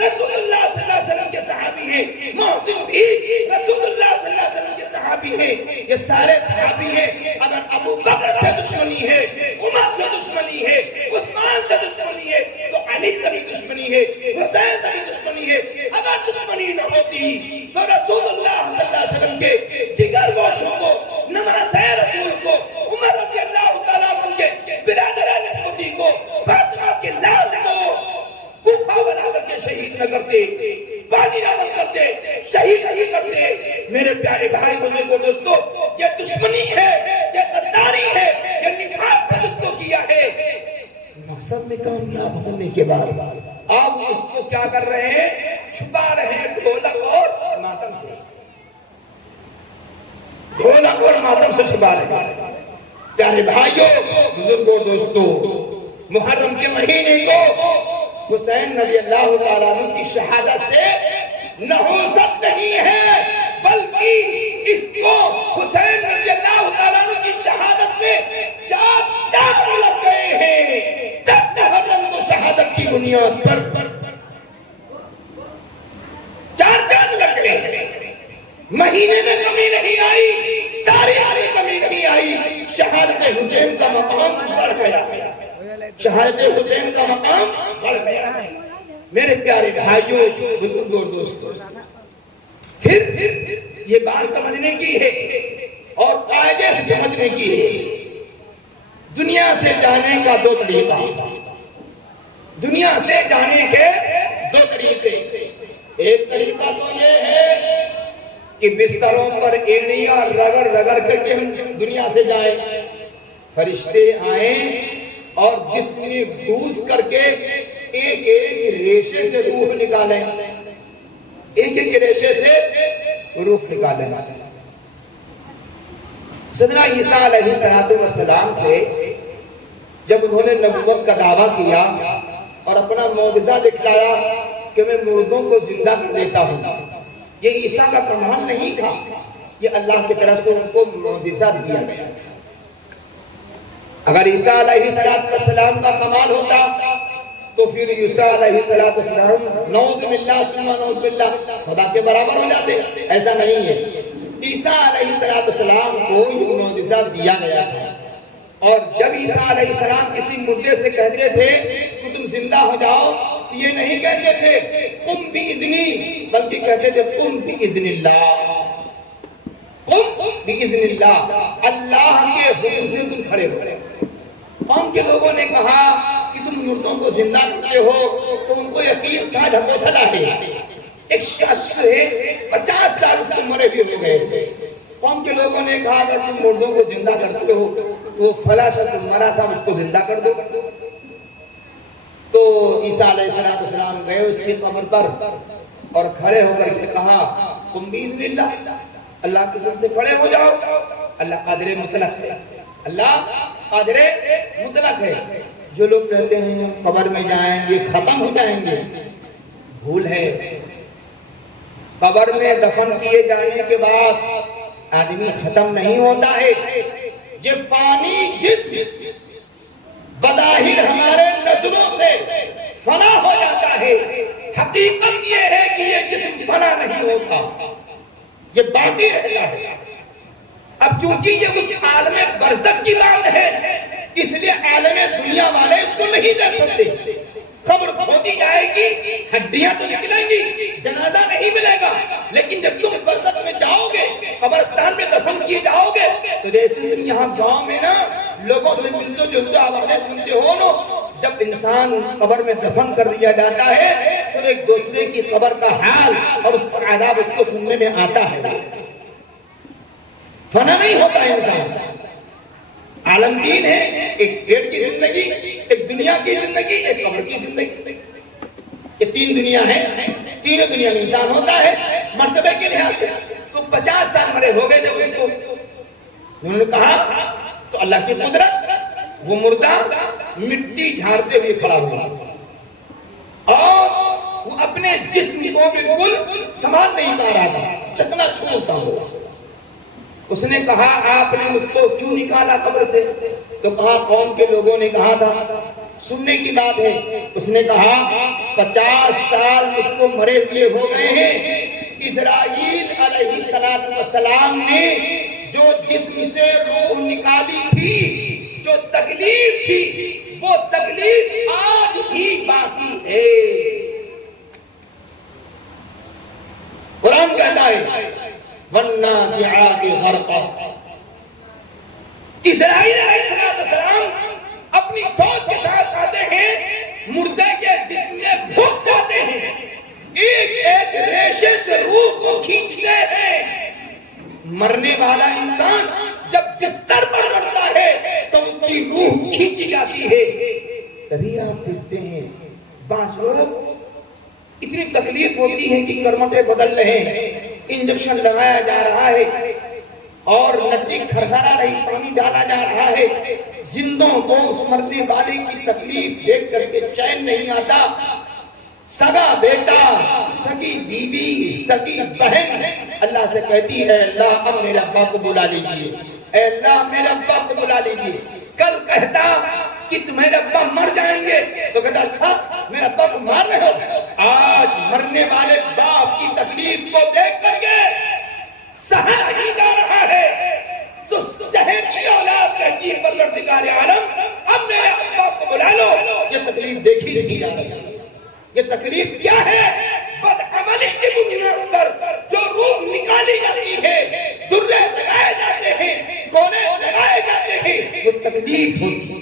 رسول اللہ صلی اللہ علیہ وسلم کے صحابی ہیں, محسن بھی رسول اللہ صلی اللہ علیہ وسلم کے صحابی ہیں. یہ سارے صحابی ہیں. اگر ابو بکر سے دشمنی ہے, عمر سے دشمنی ہے, عثمان سے دشمنی ہے, تو علی سے بھی دشمنی ہے, حسین سے بھی دشمنی ہے. اگر دشمنی نہ ہوتی تو رسول اللہ صلی اللہ علیہ وسلم کے جگر گوشوں کو, نماز رسول کو, عمر رضی اللہ تعالیٰ عنہ کے برادر نسبتی کو, فاطمہ کے لال کو کوفہ بنا کر کے شہید نہ کرتے, بانی نہ بن کرتے, شہید نہیں کرتے. میرے پیارے بھائی بزرگوں دوستو, یہ دشمنی ہے, یہ غداری ہے, یہ نفاق کا جس کو کیا ہے. مقصد میں کامیاب ہونے کے بعد آپ اس کو کیا کر رہے ہیں؟ چھپا رہے ہیں ڈھولک اور ماتم سے. ڈھولک اور ماتم سے چھپا رہے ہیں. پیارے بھائیوں بزرگوں دوستو, محرم کے مہینے کو حسین رضی اللہ تعالیٰ عنہ کی شہادت سے نحوست نہیں ہے, بلکہ اس کو حسین رضی اللہ تعالیٰ عنہ کی شہادت میں چار لگ گئے ہیں. 10 محرم کو شہادت کی بنیاد پر 4 لگ گئے ہیں. مہینے میں کمی نہیں آئی, تاریخ میں کمی نہیں آئی. شہادت حسین کا مقام بڑھ گیا, شہادت حسین کا مقام بڑھ گیا. میرے پیارے بھائیوں بزرگوں دوستوں, پھر یہ بات سمجھنے کی ہے اور قاعدے سے سمجھنے کی ہے. دنیا سے جانے کا 2 طریقہ, دنیا سے جانے کے 2 طریقے. ایک طریقہ تو یہ ہے کہ بستروں پر ایڑیاں رگڑ کر کے ہم دنیا سے جائیں, فرشتے آئیں اور جسم میں گھوس کر کے ایک ریشے سے روح نکالیں, ایک ریشے سے روح نکالیں. سیدنا عیسیٰ علیہ السلام سے جب انہوں نے نبوت کا دعویٰ کیا اور اپنا معجزہ دکھلایا کہ میں مردوں کو زندہ کر دیتا ہوں, یہ عیسیٰ کا کمال نہیں تھا, یہ اللہ کی طرف سے ان کو معجزہ دیا گیا. اگر عیسیٰ علیہ السلام کا کمال ہوتا تو پھر عیسیٰ علیہ السلام نعوذ باللہ ثم نعوذ باللہ خدا کے برابر ہو جاتے. ایسا نہیں ہے. عیسیٰ علیہ السلام کو یہ معجزہ دیا گیا تھا, اور جب عیسیٰ علیہ السلام کسی مردے سے کہتے تھے کہ تم زندہ ہو جاؤ تو یہ نہیں کہتے تھے قم بإذنی, بلکہ کہتے تھے قم بإذن اللہ, قم بإذن اللہ, اللہ کے حکم سے تم کھڑے ہو. قوم کے لوگوں نے کہا کہ تم مردوں کو زندہ کرتے ہو تو ان کو یقین تھا ڈھکوسلا ہے. ایک شخص ہے 50 سال اس کو مرے بھی ہو گئے تھے. قوم کے لوگوں نے کہا اگر تم مردوں کو زندہ کرتے ہو تو فلاں شخص مرا تھا اس کو زندہ کر دو. تو عیسیٰ علیہ السلام گئے اس کی قبر پر اور کھڑے ہو کر کے کہا تم بإذن اللہ, اللہ کے حکم سے کھڑے ہو جاؤ. اللہ قادر مطلق ہے, اللہ قادر مطلق ہے. جو لوگ کہتے ہیں قبر میں جائیں گے ختم ہو جائیں گے, بھول ہے. قبر میں دفن کیے جانے کے بعد آدمی ختم نہیں ہوتا ہے. یہ فانی جسم بظاہر ہمارے نظروں سے فنا ہو جاتا ہے. حقیقت یہ ہے کہ یہ جسم فنا نہیں ہوتا، یہ باقی رہتا ہے. اب چونکہ یہ اس عالم برزخ کی بات ہے، اس لیے عالم دنیا والے اس کو نہیں دیکھ سکتے. قبر کھودی جائے گی، ہڈیاں تو نکلیں گی، جنازہ نہیں ملے گا. لیکن جب تم برزخ میں جاؤ گے، قبرستان میں دفن کیے جاؤ گے، تو جیسے کہ یہاں گاؤں میں نا لوگوں سے ملتے جلتے آوازیں سنتے ہو نا، جب انسان قبر میں دفن کر دیا جاتا ہے تو ایک دوسرے کی قبر کا حال اور اس پر عذاب اس کو سننے میں آتا ہے. فنا نہیں ہوتا انسان. عالم تین ہے، ایک پیٹ کی زندگی، ایک دنیا کی زندگی، ایک قبر کی زندگی. یہ تین دنیا ہے. تینوں دنیا میں انسان ہوتا ہے. مرتبے کے لحاظ سے تو 50 سال مرے ہو گئے جب اس کو انہوں نے کہا تو اللہ کی قدرت، وہ مردہ مٹی جھاڑتے ہوئے کھڑا ہوا اور وہ اپنے جسم کو بالکل سنبھال نہیں پا رہا تھا، چکنا چھوڑتا ہوا. اس نے کہا آپ نے اس کو کیوں نکالا قبر سے؟ تو کہا قوم کے لوگوں نے کہا تھا. سننے کی بات ہے. اس نے کہا 50 سال اس کو مرے ہوئے ہو گئے ہیں. اسرائیل علیہ السلام نے جو جسم سے روح نکالی تھی، جو تکلیف تھی، وہ تکلیف آج بھی باقی ہے. قرآن کہتا ہے وَالنَّازِعَاتِ غَرْقًا. اسرائیل علیہ السلام اپنی فوج کے ساتھ آتے ہیں، مردے کے جسم میں گھس جاتے ہیں، ایک ایک ریشے سے روح کو کھینچتے ہیں. مرنے والا انسان جب بستر پر مرتا ہے تو اس کی روح کھینچی جاتی ہے. تبھی آپ دیکھتے ہیں بعض لوگ اتنی تکلیف ہوتی ہے کہ کرمٹیں بدل رہے ہیں، انجیکشن لگایا جا رہا ہے اور نٹی کھرکھرا رہی، پانی ڈالا جا رہا ہے. زندوں کو اس مرنے والے کی تکلیف دیکھ کر کے چین نہیں آتا. سگا بیٹا، سگی بیوی، سگی بہن اللہ سے کہتی ہے اللہ اب میرے ابا کو بلا لیجیے، اے اللہ میرے ابا کو بلا لیجیے. کل کہتا کہ تمہارے ابا مر جائیں گے تو کہتا اچھا میرے ابا کو مار رہے ہو. آج مرنے والے باپ کی تکلیف کو دیکھ کر کے سہا نہیں جا رہا ہے تو چہیتی اولاد کہتی ہے پروردگار عالم اب میرے ابا کو بلا لو. یہ تکلیف دیکھی نہیں جا رہی. یہ تکلیف کیا ہے؟ بدعملی کی بنیاد پر جو روح نکالی جاتی ہے، درے لگائے جاتے ہیں، کونے لگائے جاتے ہیں، وہ تکلیف ہوتی ہے.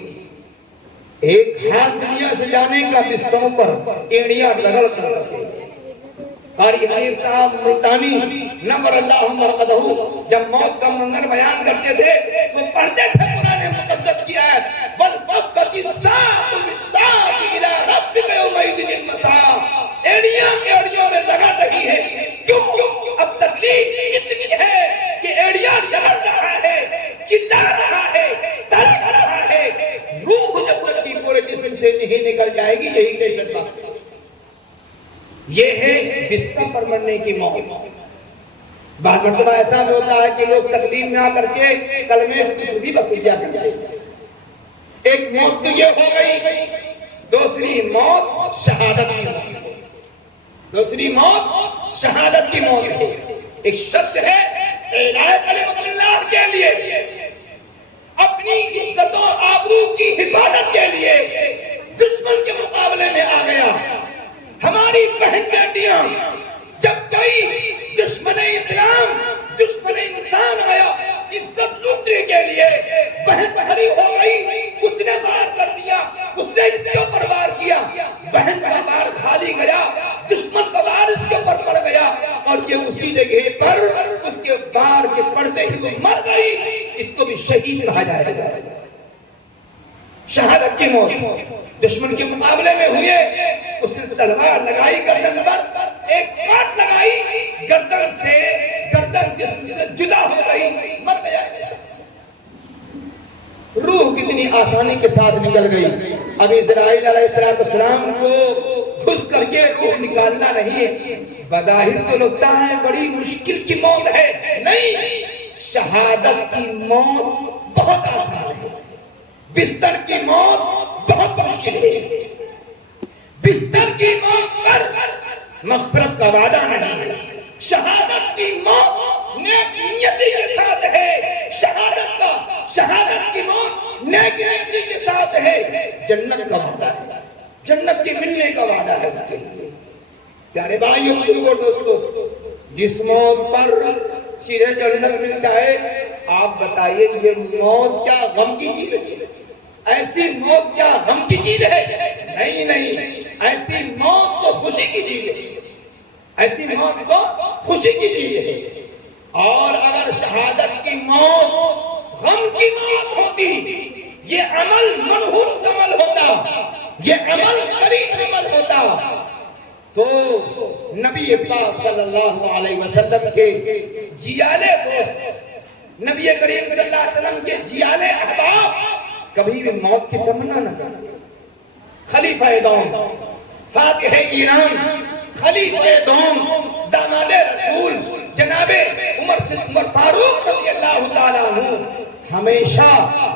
ایک ہاتھ دنیا سے جانے کا بستروں پر ایڑیاں رگڑ کر رکھتے ہیں. قاری حنیف صاحب ملتانی نور اللہ مرقدہ جب موت کا منظر بیان کرتے تھے تو پڑھتے تھے قرآن مقدس کی آیت وَالْوَفْقَةِ السَّاقُ بِالسَّاقِ إِلَىٰ رَبِّكَ يَوْمَئِذٍ الْمَسَاقُ. ایڑیاں میں لگا رہی ہے. کیوں؟ اب تکلیف اتنی ہے کہ ایڑیاں لگا رہا ہے، چلا رہا ہے، تڑپ رہا ہے. روح جب تک کی پورے جسم سے نہیں نکل جائے گی یہی کیفیت باقی. یہ ہے بستر پر مرنے کی موت. بعض مرتبہ ایسا بھی ہوتا ہے کہ لوگ تقدیر میں آ کر کے کلمے بھی بقیہ کرتے ہیں. ایک موت تو یہ ہو گئی، دوسری موت شہادت کی موت. دوسری موت شہادت کی موت ہے. ایک شخص ہے اعلاء کلمت اللہ کے لیے، اپنی عزت و آبرو کی حفاظت کے لیے دشمن کے مقابلے میں آ گیا. ہماری بہن بیٹیاں جب کوئی دشمن اسلام، دشمن انسان آیا عزت لوٹنے کے لیے، بہن کھڑی ہو گئی، اس نے وار کر دیا، اس نے اس کے اوپر وار کیا، بہن کا وار خالی گیا، دشمن کا وار اس کے اوپر پڑ گیا اور یہ اسی جگہ پر اس کے وار کے پڑتے ہی وہ مر گئی. اس کو بھی شہید کہا جائے گا. شہادت کی موت دشمن کے مقابلے میں ہوئے. اس نے تلوار لگائی گردن پر، ایک کاٹ لگائی گردن سے، گردن جسم سے جدا ہو گئی، مر گیا. روح کتنی آسانی کے ساتھ نکل گئی. اب اسرائیل علیہ السلام کو گھس کر کے روح نکالنا نہیں ہے، بظاہر تو لگتا ہے بڑی مشکل کی موت ہے، نہیں، شہادت کی موت بہت آسان ہے، بستر کی موت بہت مشکل ہے، بستر کی موت پر مغفرت کا وعدہ نہیں ہے، شہادت کی موت نیک نیتی کے ساتھ ہے، شہادت کی موت نیک نیتی کے ساتھ ہے، جنت کا وعدہ ہے، جنت کے ملنے کا وعدہ ہے اس کے لیے۔ پیارے بھائیوں اور دوستو، جس موت پر سیدھے جنت مل جائے، آپ بتائیے یہ موت کیا غم کی چیز ہے؟ ایسی موت کیا غم کی چیز ہے؟ نہیں، ایسی موت تو خوشی کی چیز ہے، ایسی موت تو خوشی کی چیز ہے۔ اور اگر شہادت کی موت غم کی موت ہوتی، یہ عمل منحوس عمل ہوتا، یہ عمل قریب عمل ہوتا، تو نبی پاک صلی اللہ علیہ وسلم کے جیالے دوست، نبی کریم صلی اللہ علیہ وسلم کے جیالے احباب کبھی بھی موت کی تمنا نہ کرتے۔ خلیفہ دوم، فاتح ایران، خلیفہ دوم، داماد رسول جناب عمر فاروق رضی اللہ تعالیٰ عنہ ہمیشہ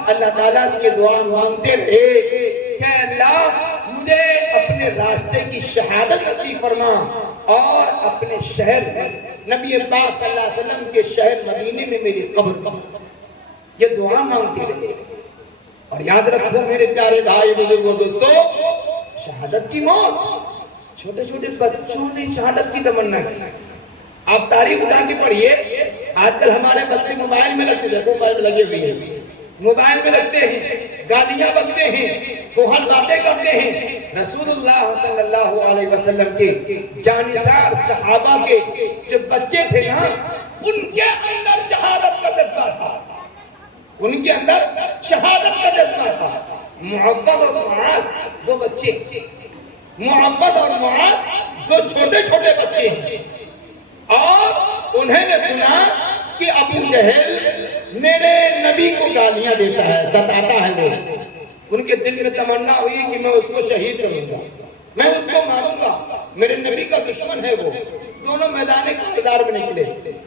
اللہ تعالیٰ سے دعا مانگتے رہے کہ اللہ مجھے اپنے راستے کی شہادت نصیب فرما، اور اپنے شہر نبی پاک صلی اللہ علیہ وسلم کے شہر مدینے میں میری قبر پر یہ دعا مانگتے رہے۔ اور یاد رکھو میرے پیارے بھائی بزرگوں دوستو، شہادت کی موت، چھوٹے چھوٹے بچوں نے شہادت کی تمنا کی۔ آپ تاریخ اٹھا کے پڑھیے، آج کل ہمارے بچے موبائل میں لگتے، دیکھو موبائل میں لگے ہوئے ہیں، موبائل میں لگتے ہیں، گالیاں بکتے ہیں، فحل باتیں کرتے ہیں۔ رسول اللہ صلی اللہ علیہ وسلم کے جانثار صحابہ کے جو بچے تھے نا، ان کے اندر شہادت کا جذبہ تھا، ان کے اندر شہادت کا جذبہ تھا۔ محبت اور معاذ دو بچے، محبت اور معاذ دو چھوٹے چھوٹے بچے ہیں، اور انہیں نے سنا کہ ابو جہل میرے نبی کو گالیاں دیتا ہے، ستاتا ہے وہ۔ ان کے دل میں تمنا ہوئی کہ میں اس کو شہید کروں گا، میں اس کو ماروں گا، میرے نبی کا دشمن ہے وہ۔ دونوں میدان کردار میں نکلے۔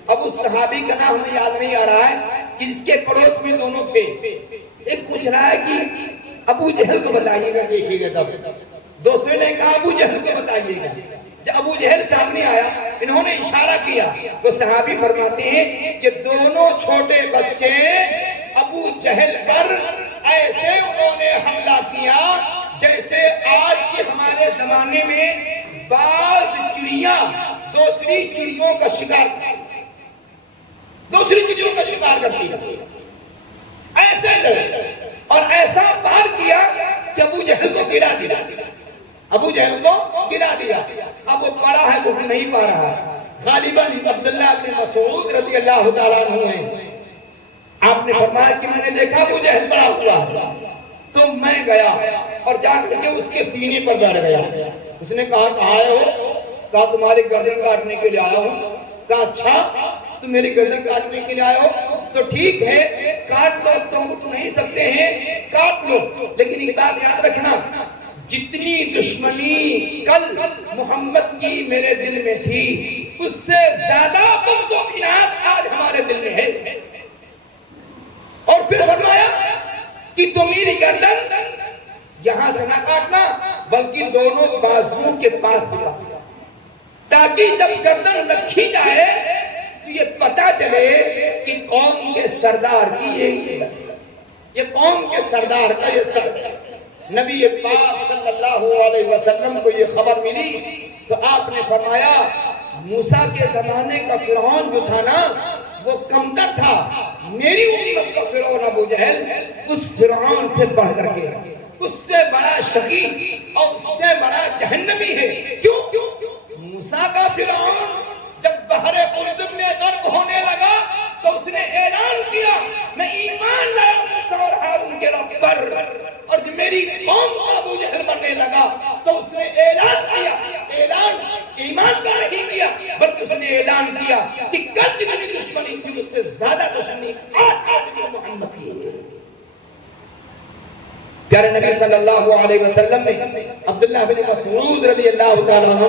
اب اس صحابی کا نام ہمیں یاد نہیں آ رہا ہے کہ جس کے پڑوس میں دونوں تھے۔ ایک پوچھ رہا ہے کہ ابو جہل کو بتائیے گا، دیکھیے گا تب۔ دوسرے نے کہا ابو جہل کو بتائیے گا۔ جب ابو جہل سامنے آیا، انہوں نے اشارہ کیا، تو صحابی فرماتے ہیں کہ دونوں چھوٹے بچے ابو جہل پر ایسے انہوں نے حملہ کیا جیسے آج کے ہمارے زمانے میں بعض چڑیاں دوسری چڑیوں کا شکار کرتی ہیں، ایسے لڑے اور ایسا وار کیا کہ ابو جہل کو گرا دیا، ابو جہل کو گرا دیا۔ اب وہ پڑا ہے، وہ نہیں پا رہا ہے۔ غالباً عبداللہ بن مسعود رضی اللہ تعالیٰ عنہ ہیں۔ آپ نے فرمایا کہ میں نے دیکھا ابو جہل پڑا ہوا ہے، تو میں گیا اور جا کر کے اس کے سینے پر بیٹھ گیا۔ اس نے کہا کہاں آئے ہو؟ کہا تمہاری گردن کاٹنے کے لیے آیا ہوں۔ کہا اچھا تم میری گردن کاٹنے کے لیے آئے ہو، تو ٹھیک ہے کاٹ لو، تم اٹھ نہیں سکتے ہیں، کاٹ لو، لیکن ایک بات یاد رکھنا، جتنی دشمنی کل محمد کی میرے دل میں تھی، اس سے زیادہ بغض و عناد آج ہمارے دل میں ہے۔ اور پھر فرمایا کہ تم میری گردن یہاں سے نہ کاٹنا، بلکہ دونوں بازوؤں کے پاس سے کاٹنا، تاکہ جب گردن رکھی جائے تو یہ پتہ چلے کہ قوم کے سردار کی یہ قوم کے سردار کا یہ سر۔ نبی پاک صلی اللہ علیہ وسلم کو یہ خبر ملی تو آپ نے فرمایا موسیٰ کے زمانے کا فرعون جو تھا نا، وہ کمتر تھا، میری امت کا فرعون ابو جہل اس فرعون سے بڑھ کر کے، اس سے بڑا شقی اور اس سے بڑا جہنمی ہے۔ کیوں؟ موسیٰ کا فرعون جب بحر قلزم میں غرق ہونے لگا تو اس نے اعلان کیا میں ایمان لایا موسیٰ اور ہارون کے رب پر، اور جب میری قوم کا ابو جہل بننے لگا تو اس نے اعلان کیا، اعلان ایمان کا نہیں کیا بلکہ اس نے اعلان کیا کہ کل جتنی دشمنی تھی اس سے زیادہ دشمنی آج محمد کی ہے۔ پیارے نبی صلی اللہ علیہ وسلم نے عبداللہ بن مسعود رضی اللہ تعالیٰ عنہ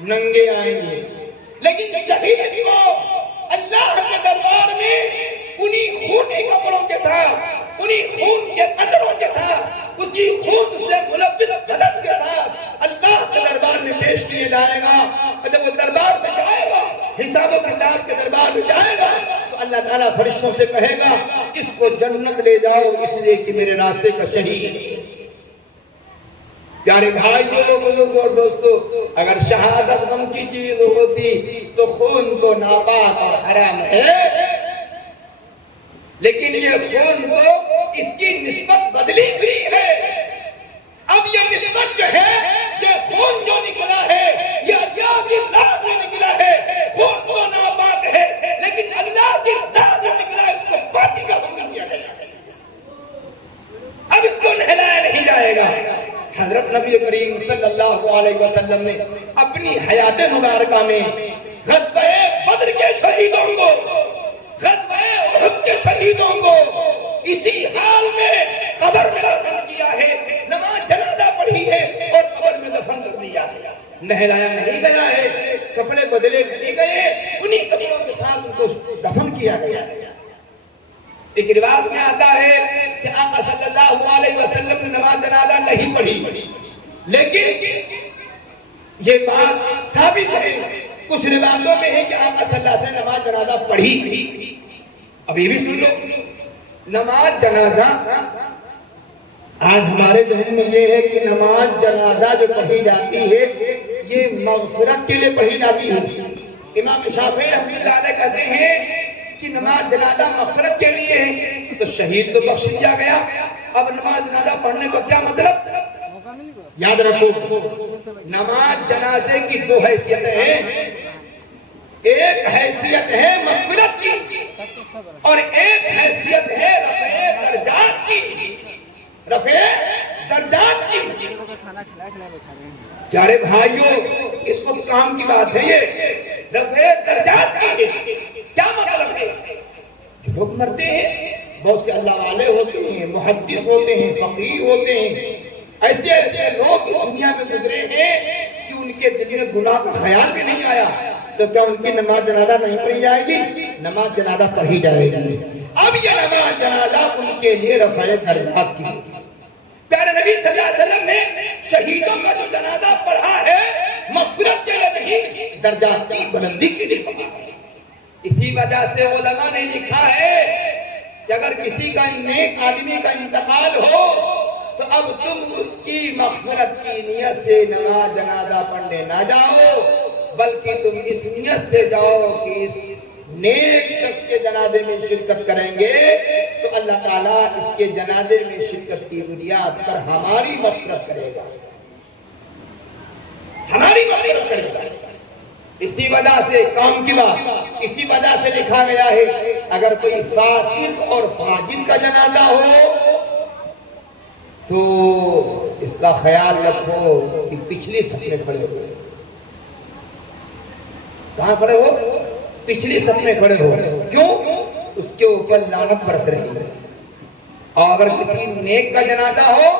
ننگے آئیں گے، لیکن شہید کو اللہ کے دربار میں انہی خونی کپڑوں کے ساتھ، انہی خون کے قطروں کے ساتھ، اسی خون سے ملبس بدن کے ساتھ اللہ کے دربار میں پیش کیا جائے گا۔ اور جب وہ دربار میں جائے گا، حساب و کتاب کے دربار میں جائے گا، تو اللہ تعالیٰ فرشتوں سے کہے گا اس کو جنت لے جاؤ اس لیے کہ میرے راستے کا شہید ہے۔ پیارے بھائیو، بزرگوں اور دوستو، اگر شہادت غم کی چیز ہوتی تو خون تو ناپاک اور حرام ہے، لیکن یہ خون کو اس کی نسبت بدلی ہوئی ہے۔ اب یہ نسبت جو ہے، یہ خون جو نکلا ہے، یہ اللہ کی راہ میں نکلا ہے، خون تو ناپاک ہے لیکن اللہ کی راہ میں نکلا ہے، اس کو پاکی کا حکم دیا گیا ہے، اب اس کو نہلایا نہیں جائے گا۔ حضرت نبی کریم صلی اللہ علیہ وسلم نے اپنی حیات مبارکہ میں غزوہ بدر کے شہیدوں کو، غزوہ احد کے شہیدوں کو اسی حال میں قبر میں دفن کیا ہے، نماز جنازہ پڑھی ہے اور قبر میں دفن کر دیا ہے، نہلایا نہیں گیا ہے، کپڑے بدلے نہیں گئے، انہی کپڑوں کے ساتھ ان کو دفن کیا گیا ہے۔ ایک روایت میں آتا ہے کہ آقا صلی اللہ علیہ وسلم نے نماز جنازہ نہیں پڑھی، لیکن یہ بات ثابت ہے، کچھ روایتوں میں ہے کہ آقا صلی اللہ علیہ وسلم نے نماز جنازہ پڑھی۔ اب یہ بھی سن لو، نماز جنازہ آج ہمارے ذہن میں یہ ہے کہ نماز جنازہ جو پڑھی جاتی ہے یہ مغفرت کے لیے پڑھی جاتی ہے۔ امام شافعی رحمۃ اللہ علیہ کہتے ہیں کہ نماز جنازہ مغفرت کے لیے ہے، تو شہید تو بخش دیا گیا، اب نماز جنازہ پڑھنے کو کیا مطلب؟ یاد رکھو، نماز جنازے کی دو حیثیتیں ہیں، ایک حیثیت ہے مغفرت کی اور ایک حیثیت ہے رفع درجات کی، رفع درجات کی۔ پیارے بھائیوں، اس وقت کام کی بات ہے، یہ رفع درجات کی ہے۔ کیا مطلب ہے؟ جو لوگ مرتے ہیں، بہت سے اللہ والے ہوتے ہیں، محدث ہوتے ہیں، فقیہ ہوتے ہیں، ایسے ایسے لوگ اس دنیا میں گزرے ہیں کہ ان کے دل میں گناہ کا خیال بھی نہیں آیا، تو کیا ان کی نماز جنازہ نہیں پڑھی جائے گی؟ نماز جنازہ پڑھی جائے گی۔ اب یہ نماز جنازہ ان کے لیے رفع درجات کی۔ پیارے نبی صلی اللہ علیہ وسلم نے شہیدوں کا جو جنازہ پڑھا ہے مغفرت کے لیے نہیں، درجات کی بلندی کے لیے پڑھا ہے۔ اسی وجہ سے علماء نے لکھا ہے کہ اگر کسی کا نیک آدمی کا انتقال ہو تو اب تم اس کی مغفرت کی نیت سے نماز جنازہ پڑھنے نہ جاؤ، بلکہ تم اس نیت سے جاؤ کہ اس نیک شخص کے جنازے میں شرکت کریں گے تو اللہ تعالیٰ اس کے جنازے میں شرکت کی بنیاد پر ہماری مغفرت کرے گا، ہماری مغفرت کرے گا۔ اسی وجہ سے کام کی بات، اسی وجہ سے لکھا گیا ہے اگر کوئی فاسق اور فاجر کا جنازہ ہو تو اس کا خیال رکھو کہ پچھلی صف میں کھڑے ہو۔ کہاں کھڑے ہو؟ پچھلی صف میں کھڑے ہو۔ کیوں؟ اس کے اوپر لعنت برس رہی ہے۔ اور اگر کسی نیک کا جنازہ ہو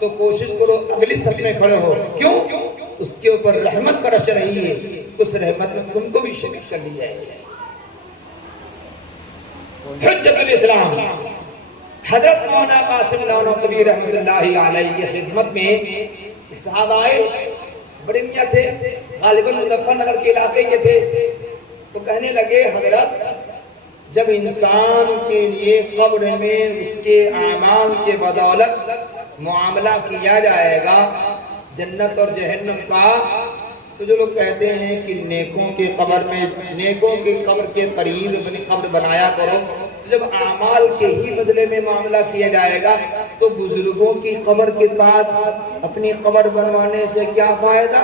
تو کوشش کرو اگلی صف میں کھڑے ہو۔ کیوں؟ اس کے اوپر رحمت برس رہی ہے، اس رحمت میں تم کو بھی شریک کر لی جائے گی۔ حجت الاسلام حضرت مولانا قاسم نانوتوی رحمۃ اللہ علیہ کی خدمت میں صاحب آئے، بڑے میاں تھے، غالباً مظفر نگر کے علاقے کے تھے، تو کہنے لگے حضرت جب انسان کے لیے قبر میں اس کے اعمال کے بدولت معاملہ کیا جائے گا جنت اور جہنم کا، تو جو لوگ کہتے ہیں کہ نیکوں کے قبر میں، نیکوں کے قبر کے قریب اپنی قبر بنایا کرو، جب اعمال کے ہی بدلے میں معاملہ کیا جائے گا تو بزرگوں کی قبر کے پاس اپنی قبر بنوانے سے کیا فائدہ؟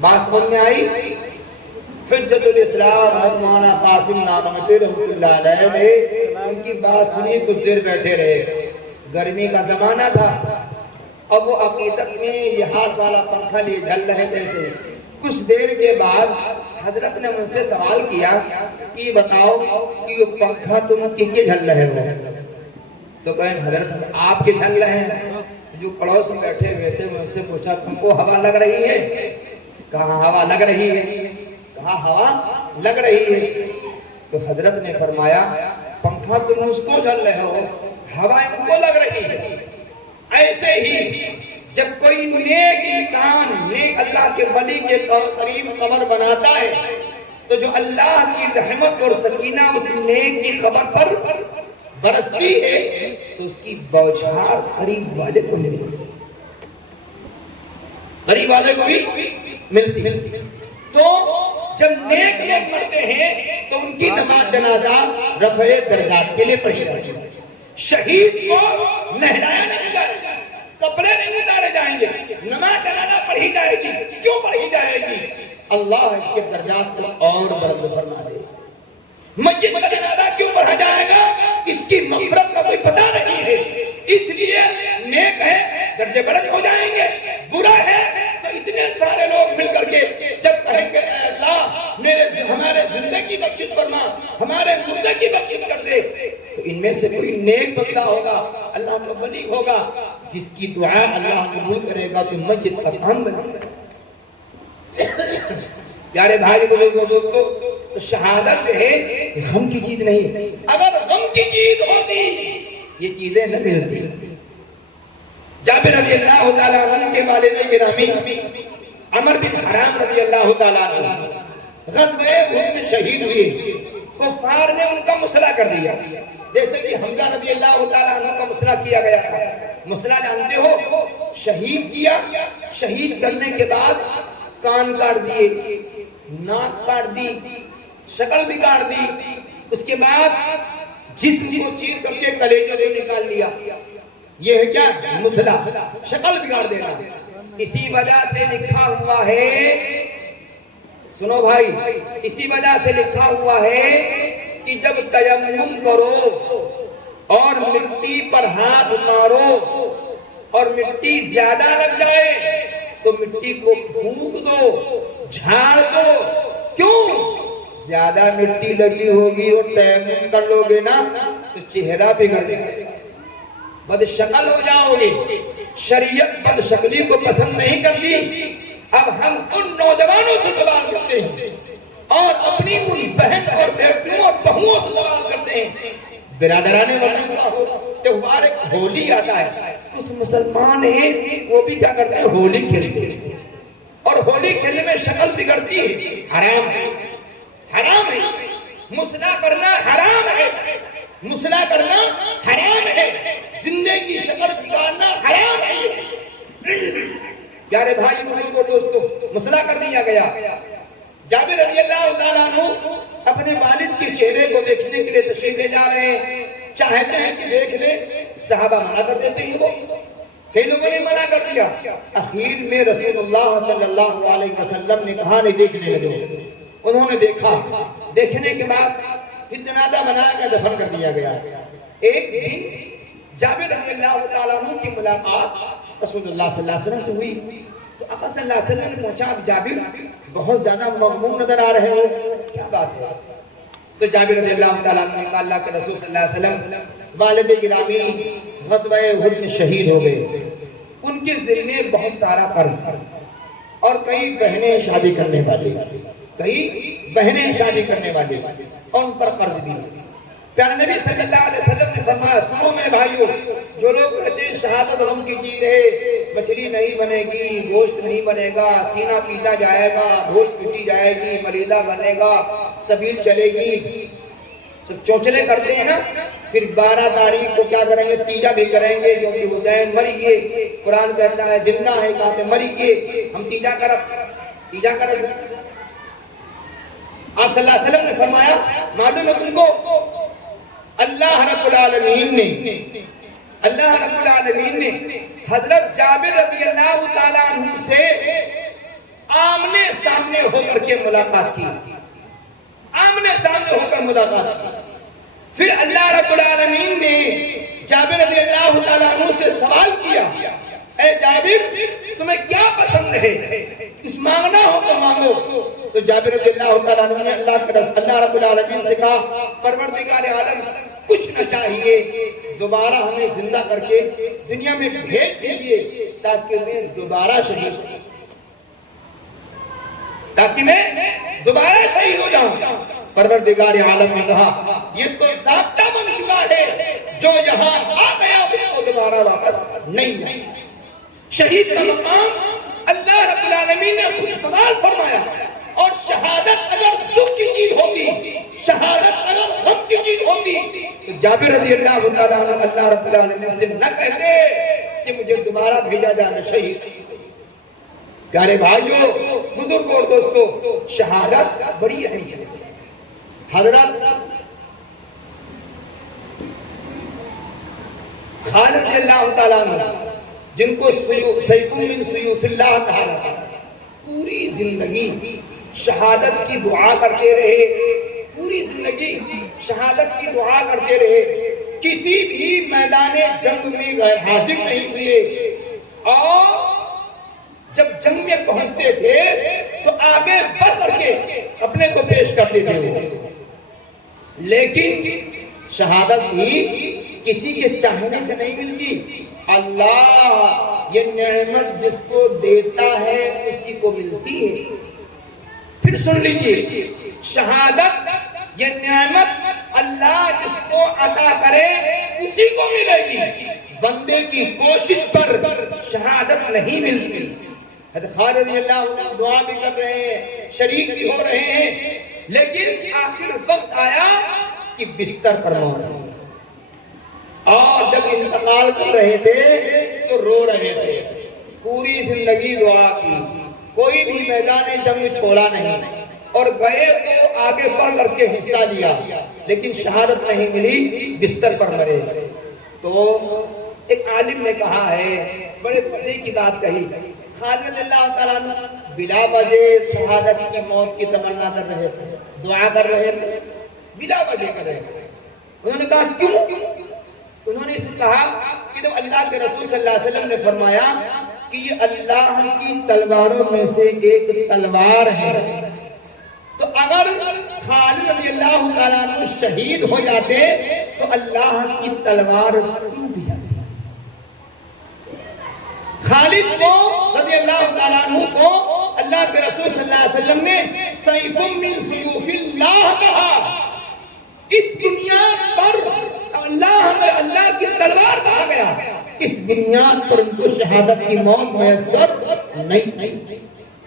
بات سمجھ میں آئی؟ حجت الاسلام مولانا قاسم نانوتوی رحمۃ اللہ علیہ نے ان کی بات سنی، کچھ دیر بیٹھے رہے، گرمی کا زمانہ تھا، اب وہ عقیدت میں یہ ہاتھ والا پنکھا لیے جل رہے تھے۔ کچھ دیر کے بعد حضرت نے مجھ سے سوال کیا کہ بتاؤ کہ یہ پنکھا تم کیے جل رہے ہو؟ تو کہیں حضرت آپ کے جل رہے ہیں۔ جو پڑوس میں بیٹھے ہوئے تھے میں اس سے پوچھا تم کو ہوا لگ رہی ہے؟ کہاں ہوا لگ رہی ہے؟ کہاں ہوا لگ رہی ہے؟ تو حضرت نے فرمایا پنکھا تم اس کو جل رہے ہو، ہوا ان کو لگ رہی ہے۔ ایسے ہی جب کوئی نیک انسان نیک اللہ کے ولی کے قریب قبر بناتا ہے تو جو اللہ کی رحمت اور سکینہ اس نیک کی قبر پر برستی ہے تو اس کی بوچھار قریب والے کو ملتی، قریب والے کو بھی ملتی۔ تو جب نیک لوگ مرتے ہیں تو ان کی نماز جنازہ رفع درجات کے لیے پڑھی جاتی ہے۔ شہید کو لہرایا نہیں جائے گا، کپڑے نہیں اتارے جائیں گے، نماز جنازہ پڑھی جائے گی۔ کیوں پڑھی جائے گی؟ اللہ اس کے درجات کو اور بلند فرما دے۔ مسجد کا جنازہ کیوں پڑھا جائے گا؟ اس کی مغفرت کا کوئی پتہ نہیں ہے، اس لیے نیک ہے درجے بلند ہو جائیں گے، برا ہے تو اتنے سارے لوگ مل کر کے جب کہیں گے اے اللہ ہمارے زندے کی بخشش فرما، ہمارے مردے کی بخشش کر دے، تو ان میں سے کوئی نیک بندہ ہوگا، اللہ کا ولی ہوگا، جس کی دعا اللہ قبول کرے گا تو مسجد کا کام بنے گا۔ پیارے بھائی بزرگوں دوستو، تو شہادت جو ہے غم کی چیز نہیں، اگر غم کی چیز ہوتی یہ چیزیں نہ ملتی۔ جابر رضی اللہ تعالیٰ عنہ کے والد گرامی عمر بن حرام رضی اللہ تعالیٰ عنہ غزوہ احد میں شہید ہوئے، کفار نے ان کا مسئلہ کر دیا، جیسے کہ حمزہ رضی اللہ تعالیٰ عنہ کا مسئلہ کیا گیا تھا۔ مسئلہ جانتے ہو، شہید کیا، شہید کرنے کے بعد کان کاٹ دیے، ناک کاٹ دی، شکل بھی کاٹ دی، اس کے بعد جسم کو چیر کر کے کلیجے کو نکال لیا۔ یہ ہے کیا؟ مسئلہ، شکل بگاڑ دینا۔ اسی وجہ سے لکھا ہوا ہے، سنو بھائی، اسی وجہ سے لکھا ہوا ہے کہ جب تیمم کرو اور مٹی پر ہاتھ مارو اور مٹی زیادہ لگ جائے تو مٹی کو پھونک دو، جھاڑ دو۔ کیوں؟ زیادہ مٹی لگی ہوگی اور تیمم کر لو گے نا تو چہرہ بگڑ جائے گا، بد شکل ہو جاؤ گے۔ شریعت بد شکلی کو پسند نہیں کرتی۔ اب ہم ان نوجوانوں سے سوال کرتے ہیں اور اپنی ان بہن اور بیٹیوں اور بہوؤں سے سوال کرتے ہیں، برادران وطن کا تہوار ہولی آتا ہے، کچھ مسلمان ہیں وہ بھی کیا کرتے ہیں؟ ہولی کھیلتے ہیں، اور ہولی کھیلنے میں شکل بگڑتی ہے، حرام ہے، حرام ہے۔ مسئلہ کرنا حرام ہے، مسئلہ کرنا حرام ہے، زندگی شکل بگاڑنا حرام ہے۔ پیارے بھائی بزرگوں دوستو، مسئلہ کر دیا گیا۔ جابر رضی اللہ تعالیٰ عنہ اپنے والد کے چہرے کو دیکھنے کے لیے تشریف لے جا رہے ہیں، چاہتے ہیں کہ دیکھ لے، صحابہ منع کر دیتے ہیں، کئی لوگوں نے منع کر دیا۔ اخیر میں رسول اللہ صلی اللہ علیہ وسلم نے کہا نہیں دیکھنے لگے، انہوں نے دیکھا، دیکھنے کے بعد پھر جنازہ بنا کر دفن کر دیا گیا۔ ایک دن جابر رضی اللہ تعالیٰ عنہ کی ملاقات رسول اللہ صلی اللہ علیہ وسلم سے ہوئی، تو آقا صلی اللہ علیہ وسلم نے پوچھا جابر بہت زیادہ مغموم نظر آ رہے ہو، کیا بات ہے؟ تو جابر رضی اللہ تعالیٰ عنہ نے کہا اللہ کے رسول صلی اللہ علیہ وسلم والد گرامی غزوہ احد میں شہید ہو گئے، ان کے ذمے بہت سارا قرض اور کئی بہنیں شادی کرنے والی، کئی بہنیں شادی کرنے والی اور ان پر قرض بھی۔ پیارے نبی صلی اللہ علیہ وسلم نے فرمایا سنو میرے بھائیو، جو لوگ کہتے ہیں شہادت غم کی چیز ہے، مچھلی نہیں بنے گی، گوشت نہیں بنے گا، سینہ پیٹا جائے گا، گوشت پیٹی جائے گی، مریضہ بنے گا، سبیل چلے گی، سب چوچلے کرتے ہیں نا، پھر 12 تاریخ کو کیا کریں گے؟ تیجا بھی کریں گے، کیونکہ حسین مری گئے، قرآن کہتا ہے زندہ ہے، کہتے مری گئے، ہم تیجا کریں۔ آپ صلی اللہ علیہ وسلم نے فرمایا معلوم ہے تم کو، اللہ رب العالمین نے حضرت جابر رضی اللہ تعالیٰ عنہ سے آمنے سامنے ہو کر کے ملاقات کی، آمنے سامنے ہو کر ملاقات کی۔ پھر اللہ رب العالمین نے جابر رضی اللہ تعالیٰ عنہ سے سوال کیا، اے جابر تمہیں کیا پسند ہے؟ کچھ مانگنا ہو تو مانگو۔ تو جابر رضی اللہ تعالیٰ عنہ نے اللہ رب العالمین سے کہا پروردگار عالم کچھ نہ چاہیے، دوبارہ ہمیں زندہ کر کے دنیا میں بھیج دیجئے تاکہ میں دوبارہ شہید ہوں۔ تاکہ میں دوبارہ شہید ہو جاؤں۔ پروردگار عالم نے کہا یہ تو ضابطہ بن چکا ہے، جو یہاں آ گیا اس کو دوبارہ واپس نہیں آئے۔ شہید کا مقام اللہ رب العالمین نے خود سوال فرمایا، اور شہادت اگر دکھ کی چیز ہوتی، شہادت اگر غم کی چیز ہوتی تو جابر رضی اللہ تعالیٰ عنہ اللہ رب العالمین سے نہ کہتے کہ مجھے دوبارہ بھیجا جائے میں شہید۔ پیارے بھائیو، بزرگ اور دوستو، شہادت بڑی اہم چیز ہے۔ حضرت خالد رضی اللہ تعالیٰ عنہ، جن کو سیف من سیوف اللہ کہا جاتا ہے، پوری زندگی شہادت کی دعا کرتے رہے، پوری زندگی شہادت کی دعا کرتے رہے، کسی بھی میدان جنگ میں حاضر نہیں ہوئے، اور جب جنگ میں پہنچتے تھے تو آگے بڑھ کر کے اپنے کو پیش کرتے تھے، لیکن شہادت بھی کسی کے چاہنے سے نہیں ملتی، اللہ یہ نعمت جس کو دیتا ہے اسی کو ملتی ہے۔ پھر سن لیجئے، شہادت یہ نعمت اللہ جس کو عطا کرے اسی کو ملے گی، بندے کی کوشش پر شہادت نہیں ملتی۔ حضرت خالد رضی اللہ عنہ دعا بھی کر رہے ہیں، شریک بھی ہو رہے ہیں، لیکن آخر وقت آیا کہ بستر پر موت، اور جب انتقال کر رہے تھے تو رو رہے تھے، پوری زندگی دعا کی، کوئی بھی میدان جنگ چھوڑا نہیں، اور گئے تو آگے بڑھ کر کے حصہ لیا، لیکن شہادت نہیں ملی، بستر پر مرے۔ تو ایک عالم نے کہا ہے، بڑے مزے کی بات کہی، خالد رضی اللہ تعالیٰ عنہ بلا وجہ شہادت کی موت کی تمنا کر رہے تھے، دعا کر رہے تھے، بلا وجہ کر رہے تھے۔ انہوں نے کہا کیوں؟ انہوں نے اس سے کہا کہ جب اللہ کے رسول صلی اللہ علیہ وسلم نے فرمایا کہ یہ اللہ کی تلواروں میں سے ایک تلوار ہے، تو اگر خالد رضی اللہ تعالیٰ عنہ شہید ہو جاتے تو اللہ کی تلوار ٹوٹ جاتی۔ خالد کو رضی اللہ تعالیٰ عنہ کو اللہ کے رسول صلی اللہ علیہ وسلم نے سیف من سیوف اللہ کہا۔ اس بنیاد پر اللہ کی تلوار کہا گیا، اس بنیاد پر ان کو شہادت کی موت میسر نہیں۔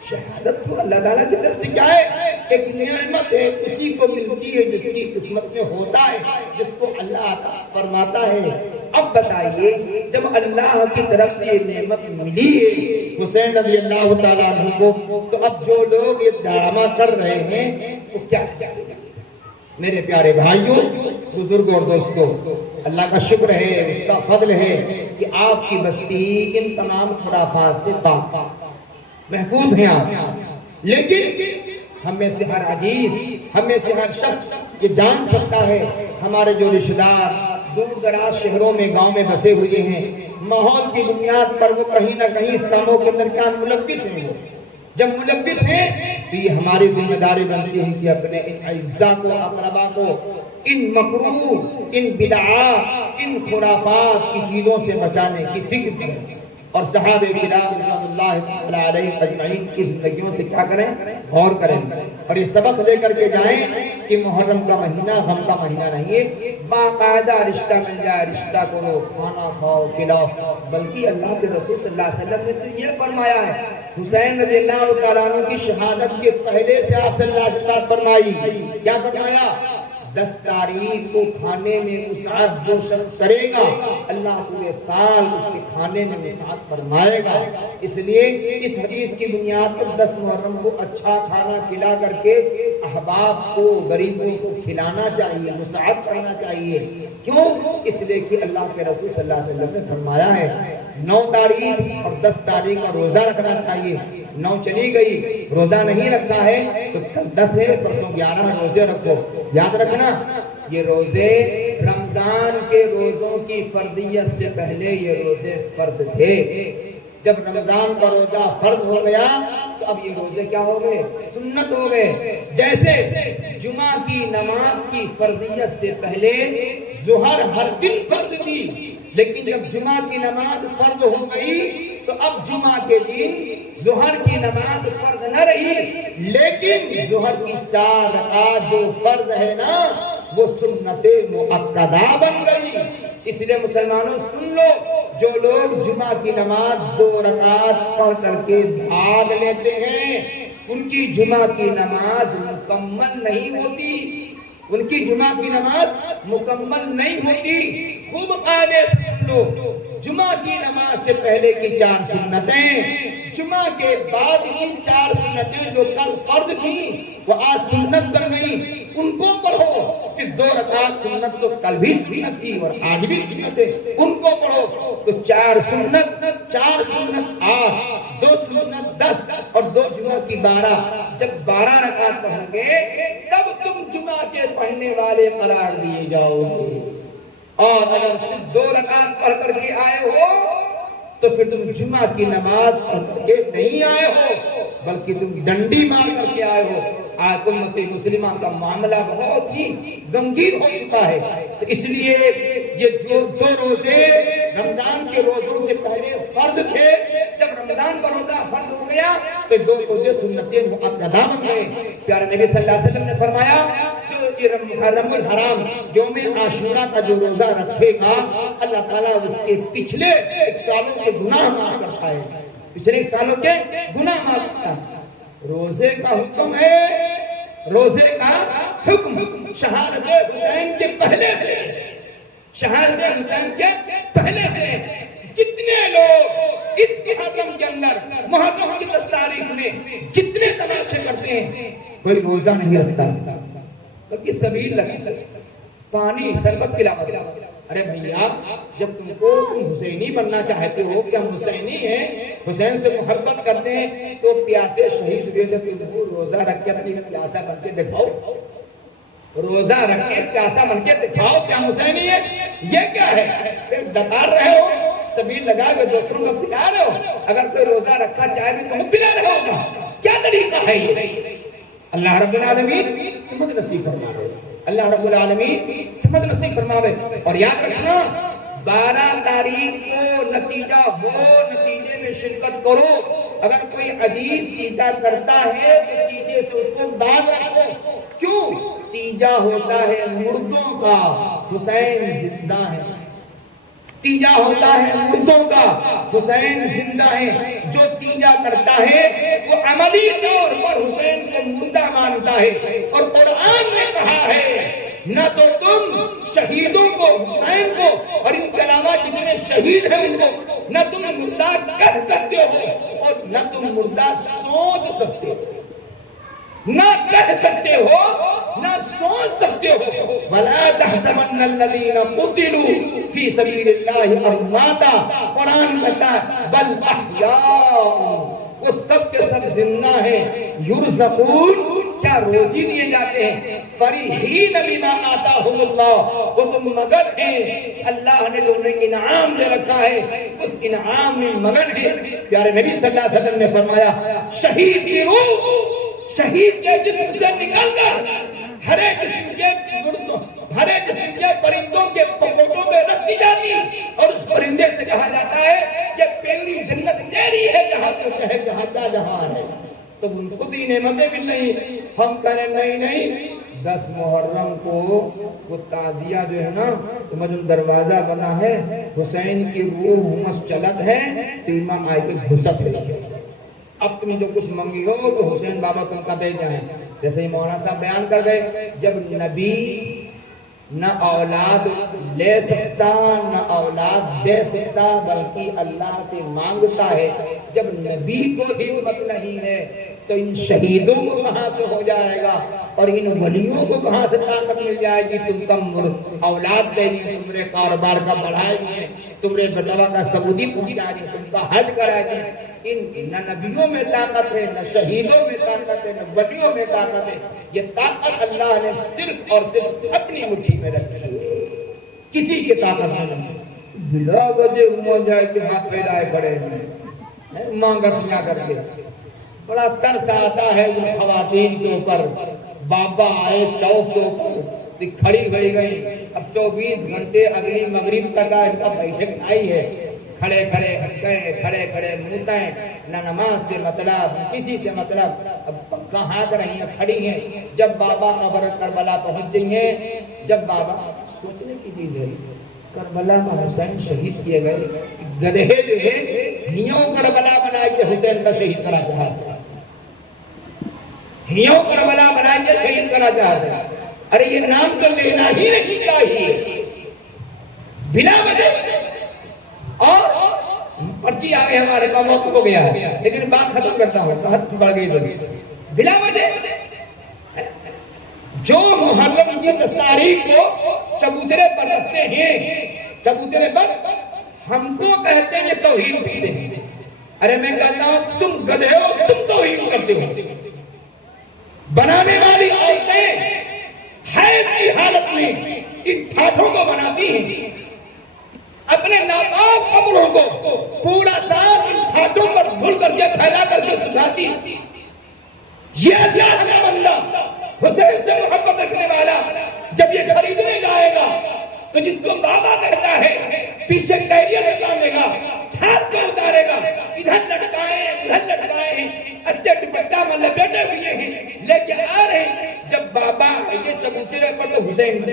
شہادت تو اللہ تعالیٰ کی طرف سے کیا ہے؟ ایک نعمت ہے، اسی کو ملتی ہے جس کی قسمت میں ہوتا ہے، جس کو اللہ عطا فرماتا ہے۔ اب بتائیے، جب اللہ کی طرف سے یہ نعمت ملی ہے حسین رضی اللہ تعالیٰ عنہ کو، تو اب جو لوگ یہ ڈرامہ کر رہے ہیں وہ کیا کیا؟ میرے پیارے بھائیوں، بزرگوں اور دوستوں، اللہ کا شکر ہے، اس کا فضل ہے کہ آپ کی بستی ان تمام خرافات سے پاک محفوظ ہیں آپ، لیکن ہم میں سے ہر عزیز، ہم میں سے ہر شخص یہ جان سکتا ہے، ہمارے جو رشتہ دار دور دراز شہروں میں گاؤں میں بسے ہوئے ہیں، ماحول کی بنیاد پر وہ کہیں نہ کہیں اس کاموں کے اندر کیا ملوث ہیں۔ جب ملوث ہیں تو یہ ہماری ذمہ داری بنتی ہے کہ اپنے ان اعزاء کو، اقربا کو ان مکروہ، ان بدعات، ان خرافات کی چیزوں سے بچانے کی فکر کریں، اور صحابہ کرام رضوان اللہ علیہ اجمعین کی زندگیوں سے کیا کریں؟ غور کریں، اور یہ سبق لے کر کے جائیں کہ محرم کا مہینہ غم کا مہینہ نہیں ہے، باقاعدہ رشتہ مل جائے رشتہ کرو، کھانا کھاؤ کھلاؤ، بلکہ اللہ کے رسول صلی اللہ علیہ وسلم نے تو یہ فرمایا ہے، حسین رضی اللہ تعالیٰ عنہ کی شہادت کے پہلے سے آپ صلی اللہ علیہ وسلم فرمائی، کیا فرمایا؟ 10 تاریخ کو کھانے میں وسعت جو شخص کرے گا اللہ پورے سال اس کے کھانے میں وسعت فرمائے گا۔ اس لیے اس حدیث کی بنیاد پر 10 محرم کو اچھا کھانا کھلا کر کے احباب کو، غریبوں کو کھلانا چاہیے، وسعت کرنا چاہیے۔ کیوں؟ اس لیے کہ اللہ کے رسول صلی اللہ علیہ وسلم نے فرمایا ہے 9 تاریخ اور 10 تاریخ کا روزہ رکھنا چاہیے۔ 9 چلی گئی، روزہ نہیں رکھا ہے تو کل 10 ہے، پرسوں 11 روزے رکھو۔ یاد رکھنا، یہ روزے رمضان کے روزوں کی فرضیت سے پہلے یہ روزے فرض تھے۔ جب رمضان کا روزہ فرض ہو گیا تو اب یہ روزے کیا ہو گئے؟ سنت ہو گئے۔ جیسے جمعہ کی نماز کی فرضیت سے پہلے ظہر ہر دن فرض تھی، لیکن جب جمعہ کی نماز فرض ہو گئی تو اب جمعہ کے دن ظہر کی نماز فرض نہ رہی، لیکن ظہر کی 4 رکعت جو فرض ہے نا وہ سنت مؤکدہ بن گئی۔ اس لیے مسلمانوں سن لو، جو لوگ جمعہ کی نماز 2 رکعت پڑھ کر کے بھاگ لیتے ہیں ان کی جمعہ کی نماز مکمل نہیں ہوتی، ان کی جمعہ کی نماز مکمل نہیں ہوتی۔ خوب قاعدے سے سن لو، جمعہ کی نماز سے پہلے کی 4 سنتیں، جمعہ کے بعد کی 4 سنتیں جو کل فرض تھیں وہ آج سنت بن گئی، ان کو پڑھو۔ پھر 2 رکعت سنت تو کل بھی سنت تھی اور آج بھی سنت ہے، ان کو پڑھو۔ تو 4 سنت 8، 2 سنت 10 اور 2 جمعہ کی 12۔ جب 12 رکعت پڑھو گے تب تم جمعہ کے پڑھنے والے قرار دیے جاؤ گے، اور اگر صرف 2 رکعت پڑھ کر کے آئے ہو تو پھر تم جمعہ کی نماز پڑھ کے نہیں آئے ہو بلکہ تم ڈنڈی مار کر کے آئے ہو۔ آج امت مسلمہ کا معاملہ بہت ہی غمگین ہو چکا ہے، تو اس لیے یہ جو 2 روزے رمضان کے روزوں سے پہلے فرض تھے، جب رمضان کا روزہ فرض ہو گیا تو 2 روزے سنت مؤکدہ بن گئے۔ پیارے نبی صلی اللہ علیہ وسلم نے فرمایا جو محرم الحرام یوم عاشورہ کا جو روزہ رکھے گا اللہ تعالیٰ اس کے پچھلے 1 سالوں کے گناہ معاف کرتا ہے، پچھلے 1 سالوں کے گناہ معاف کرتا ہے۔ روزے کا حکم ہے، روزے کا حکم شہادت حسین کے پہلے سے، شہادت حسین کے پہلے سے جتنے لوگ اس محرم کے اندر محرم کی 10 تاریخ میں جتنے تماشے کرتے ہیں کوئی روزہ نہیں رکھتا بلکہ سبیل لگا، پانی شربت پلاتا۔ ارے بھیا جب تم حسینی بننا چاہتے ہو کہ ہم حسینی ہیں، حسین سے محبت کرتے ہیں، تو پیاسے شہید ہوئے جب تم کو روزہ رکھ کے اپنی پیاسا بن کے دکھاؤ، روزہ رکھ کے پیاسا بن کے دکھاؤ کہ ہم حسینی ہیں۔ یہ کیا ہے؟ پھر ڈکار رہے ہو، سبیل لگا کے دوسروں کو پلا رہے ہو، اگر کوئی روزہ رکھا چاہے بھی تم پلا رہے ہوگا، کیا طریقہ ہے یہ؟ اللہ رب العالمین سمجھ نصیب فرمائے، اللہ رب العالمین سمجھ نصیب فرماوے۔ اور یاد رکھنا 12 تاریخ کو نتیجہ ہو، نتیجے میں شرکت کرو۔ اگر کوئی عزیز تیجا کرتا ہے تو تیجے سے اس کو داغ رکھو۔ کیوں؟ تیجا ہوتا ہے مردوں کا، حسین زندہ ہے۔ تیجا ہوتا ہے مردوں کا، حسین زندہ ہے۔ جو تیجا کرتا ہے وہ عملی طور پر حسین کو مردہ مانتا ہے، اور قرآن نے کہا ہے نہ تو تم شہیدوں کو، حسین کو اور ان کے علاوہ جتنے شہید ہیں ان کو نہ تم مردہ کہہ سکتے ہو اور نہ تم مردہ سوچ سکتے ہو، نہ کہہ سکتے ہو نہ سوچ سکتے ہو۔ وَلَا تَحْسَبَنَّ الَّذِينَ قُتِلُوا فِي سَبِيلِ اللَّهِ أَمْوَاتًا، قرآن کہتا ہے بل احیاء، وہ سب کے سب زندہ ہیں، یرزقون، کیا روزی دیے جاتے ہیں، فَرِحِینَ بِمَا آتَاهُمُ اللَّهُ، وہ تو مگن ہیں کہ اللہ نے انہیں انعام دے رکھا ہے، اس انعام میں مگن ہے۔ پیارے نبی صلی اللہ علیہ وسلم نے فرمایا شہید کی روح شہید کے جسم سے نکل کر ہرے جسم کے مردوں، ہرے جسم کے پرندوں کے پکوٹوں میں رکھ دی جاتی، اور اس پرندے سے کہا جاتا ہے کہ پوری جنت تیری ہے جہاں تو کہے جہاں کا جہاں ہے۔ تو ان کو بھی نعمتیں مل رہی، ہم کہیں نہیں 10 محرم کو وہ تعزیہ جو ہے نا تو جو دروازہ بنا ہے حسین کی روح مسچلت ہے تو امام آئے کے گھسٹ ہے، اب تم جو کچھ منگی ہو تو حسین بابا تم کا دے جائیں۔ جیسے ہی مولانا صاحب بیان کر گئے، جب نبی نہ اولاد لے سکتا نہ اولاد دے سکتا بلکہ اللہ سے مانگتا ہے، جب نبی کو ہمت نہیں ہے تو ان شہیدوں کو کہاں سے ہو جائے گا، اور ان ولیوں کو کہاں سے طاقت مل جائے گی تم کا اولاد دینی، تمہارے کاروبار کا بڑھائے گی، تمہارے بٹوا کا سعودی پہنچائے گی، تم کا حج کرائے گی۔ نہ نبیوں میں طاقت ہے، نہ شہیدوں میں طاقت ہے، نہ ولیوں میں طاقت ہے۔ یہ طاقت اللہ نے صرف اور صرف اپنی مٹھی میں رکھی ہے، کسی کی طاقت نہیں۔ بلا وجہ ہوا جائے کہ ہاتھ پھیلائے کھڑے ہیں، مانگتیاں کر کے بڑا ترس آتا ہے ان خواتین کے اوپر. بابا آئے چوک کے اوپر کھڑی گئی گئی. اب 24 گھنٹے اگلی مغرب تک ان کا بیٹھک آئی ہے. کھڑے کھڑے ہٹکیں کھڑے کھڑے منہتیں, نہ نماز سے مطلب کسی سے مطلب. اب کہاں کر رہی ہیں, کھڑی ہیں. جب بابا قبر کربلا پہنچ گئی ہیں, جب بابا سوچنے کی چیز ہے کربلا میں حسین شہید کیے گئے, گدھے جو ہے ہیوں کربلا بنا کے حسین کا شہید کرا چاہتا, ہیوں کربلا بنا کے شہید کرا چاہتا. ارے یہ نام تو لینا ہی نہیں چاہیے بنا وجہ. اور پرچی آ گئی ہمارے پاس, وقت ہو گیا ہے لیکن بات ختم کرتا ہوں, بات بڑھ گئی بلا وجہ. جو محرم کی 10 تاریخ کو چبوترے پر رکھتے ہیں, چبوترے پر ہم کو کہتے ہیں یہ توہین کرتے ہیں. ارے میں کہتا ہوں تم گدھے ہو, تم توہین کرتے ہو. بنانے والی عورتیں حیض کی حالت میں ان ٹھاٹھوں کو بناتی ہیں, اپنے ناپاک کپڑوں کو پورا سال ان ٹھاٹھوں پر دھل کر کے پھیلا کر کے سکھاتی. یہ اللہ کا بندہ حسین سے محبت رکھنے والا جب یہ خریدنے جائے گا تو جس کو بابا کہتا ہے پیچھے کیریئر میں باندھے گا, ٹھار کے اتارے گا, ادھر لٹکائے ادھر لٹکائے, اچھے دوپٹہ میں لپیٹے ہوئے ہیں, لے کے آ رہے ہیں. جب بابا یہ چبوترے پر تو حسین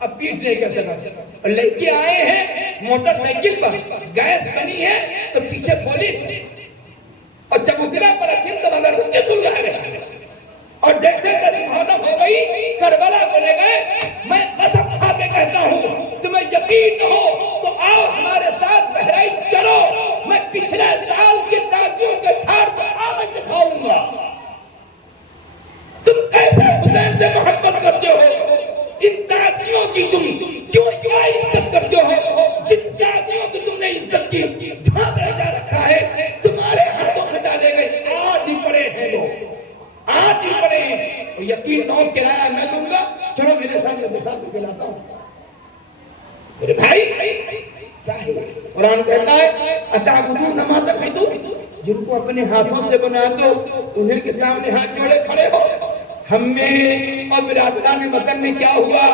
اب پیٹنے کے سبب لے کے آئے ہیں موٹر سائیکل پر, گیس بنی ہے تو پیچھے کھولی اور چبوترا پر رکھی تو مگر ان کے سلگا رہے. اور جیسے 10 محرم ہو گئی کربلا چلے گئے. میں قسم کھا کے کہتا ہوں تمہیں یقین ہو تو آؤ ہمارے ساتھ بہرائچ چلو, میں پچھلے سال کی تازیوں کے ٹھار کو آج دکھاؤں گا. تم کیسے حسین سے محبت کرتے ہو, ان تازیوں کی تم کیوں کیا عزت کرتے ہو, جن تازیوں کی تم نے عزت کی ڈھانک رجا رکھا ہے تمہارے ہاتھوں سے ڈالے گئے. آج ہی پڑے ہیں لوگ, آج ہی پڑے ہیں. یقین نہ ہو کرایہ میں دوں گا, چلو میرے ساتھ میں دکھا کے لاتا ہوں. میرے بھائی کیا ہے قرآن کہتا ہے اتعبدون ما تنحتون, جن کو اپنے ہاتھوں سے بنا دو انہیں کے سامنے ہاتھ جوڑے کھڑے ہو. ہم میں اور برادران وطن میں کیا ہوا,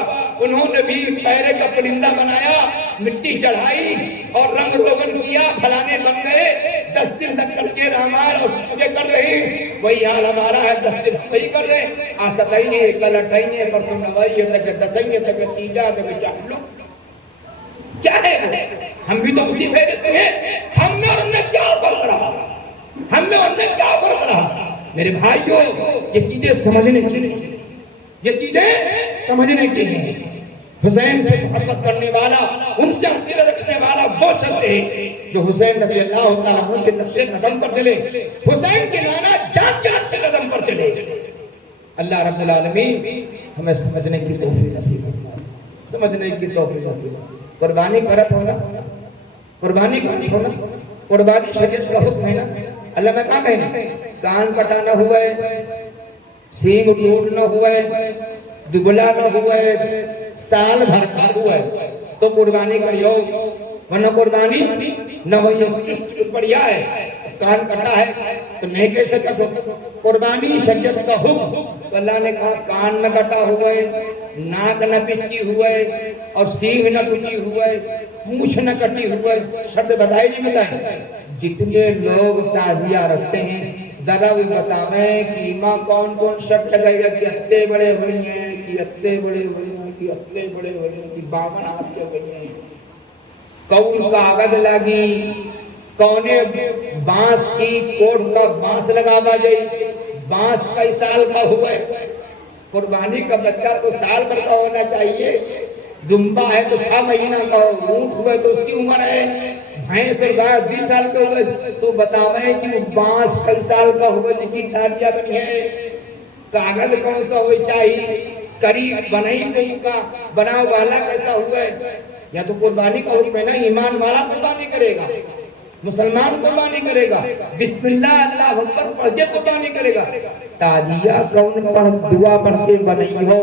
انہوں نے بھی پیرے کا پرندہ بنایا, مٹی چڑھائی اور رنگ روگن کیا, پھلانے بن گئے. 10 دن تک کر کے رامائن اور پوجے کر رہے ہیں. وہی حال ہمارا ہے, 10 دن وہی کر رہے ہیں. آستائیں ہیں, کل اٹھائیں ہیں, پرسوں نوائی ہے, تک دسائیں تک تیجا تک چاہلو. کیا ہے ہم بھی تو اسی فہرست میں ہیں. ہم میں اور ان میں کیا فرق رہا, ہم میں اور ان میں کیا فرق رہا. میرے بھائیوں یہ چیزیں سمجھنے کی, یہ چیزیں سمجھنے کی ہیں. حسین سے محبت کرنے والا, ان سے عقیدہ رکھنے والا وہ شخص ہے جو حسین رضی اللہ تعالیٰ عنہ کے نقش قدم پر چلے, حسین کے نانا جان کے نقش قدم پر چلے. اللہ رب العالمین ہمیں سمجھنے کی توفیق نصیب فرمائے, سمجھنے کی توفیق نصیب. قربانی کرت ہونا, قربانی کرت ہونا, قربانی شریعت کا حکم ہے نا. اللہ میں کہا کہنا, کان کٹانا ہوا ہے, سینگ ٹوٹنا ہوا ہے, دبلا نہ ہوا ہے, سال بھر کا ہوا ہے تو قربانی کریو, ورنہ قربانی نہ ہوئی. چست بڑھیا ہے, کان کٹا ہے تو نہیں کیسے کر سکتے. قربانی شریعت کا حکم. اللہ نے کہا کان نہ کٹا ہوا ہے, ناک نہ پچکی ہوا ہے, اور سینگ نہ ٹوٹی ہوا ہے, پونچھ نہ کٹی ہوا ہے. شرط بتائی نہیں بتائی. جتنے لوگ تعزیہ رکھتے ہیں ذرا بھی بتاویں کہ امام کون کون شرط لگائے گا کہ اتے بڑے ہوئی ہیں, کہ اتے بڑے ہوئی ہیں, کہ اتے بڑے ہوئی ہیں, کہ 52 ہاتھ کے ہوئی ہیں. کون کاغذ لگی, کونے بانس کی کوڑ کا بانس لگاوا جائے, بانس کئی سال کا ہوا ہے. قربانی کا بچہ تو سال بھر کا ہونا چاہیے. دمبا ہے تو 6 مہینہ کا, اونٹ ہوا ہے تو اس کی عمر ہے, بھینس اور گائے 20 سال کا ہوئے. تو بتاویں کہ وہ بانس کئی سال کا ہوئے جن کی ٹالیاں بنی ہے. کاغذ کون سا ہوئی چاہیے, قریب بنائی کون کا, بنا والا کیسا ہوا ہے. یا تو قربانی کا حکم ہے نا, ایمان والا قربانی کرے گا, مسلمان قربانی کرے گا, بسم اللہ اللہ اکبر پڑھ کے قربانی کرے گا. تعزیہ کون پڑھ دعا پڑھ کے بنائی ہو,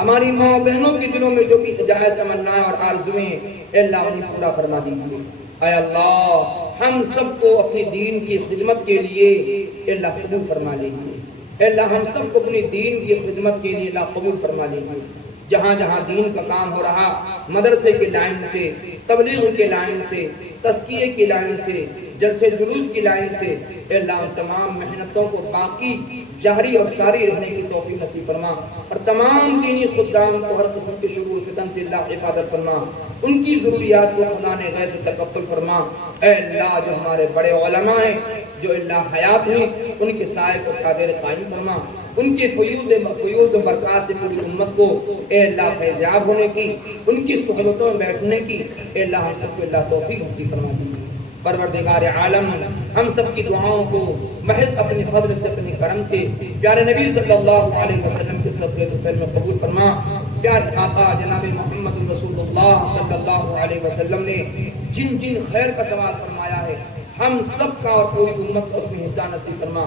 ہماری ماں بہنوں کے دلوں میں جو بھی جائز تمنائیں اور آرزویں اے اللہ انہیں پورا فرما دیجیے۔ اے اللہ ہم سب کو اپنی دین کی خدمت کے لیے اے اللہ قبول فرما لیجیے۔ اے اللہ ہم سب کو اپنی دین کی خدمت کے لیے اللہ قبول فرما لیجیے۔ جہاں جہاں دین کا کام ہو رہا، مدرسے کی لائن سے، تبلیغ کے لائن سے، تزکیے کی لائن سے، جلسے جلوس کی لائن سے، اے اللہ ان تمام محنتوں کو باقی جاری اور ساری رہنے کی توفیق نصیب فرما، اور تمام دینی خدام کو ہر قسم کے شرور فتن سے اللہ حفاظت فرما، ان کی ضروریات کو خدا نے غیر سے تکفل فرما۔ اے اللہ جو ہمارے بڑے علماء ہیں، جو اللہ حیات ہیں، ان کے سائے کو قادر قائم فرما، ان کے فیوز و برکات سے پوری امت کو اے اللہ فیضیاب ہونے کی، ان کی صحبتوں میں بیٹھنے کی اے اللہ ہم سب کو اللہ توفیق نصیب فرما دیجیے۔ پروردگار عالم ہم سب کی دعاؤں کو محض اپنے فضل سے، اپنے کرم سے پیارے نبی صلی اللہ علیہ وسلم کے صدقے طفیل میں قبول فرما۔ پیارے آقا جناب محمد رسول اللہ صلی اللہ علیہ وسلم نے جن جن خیر کا سوال فرمایا ہے، ہم سب کا اور پوری امت کو اس میں حصہ نصیب فرما۔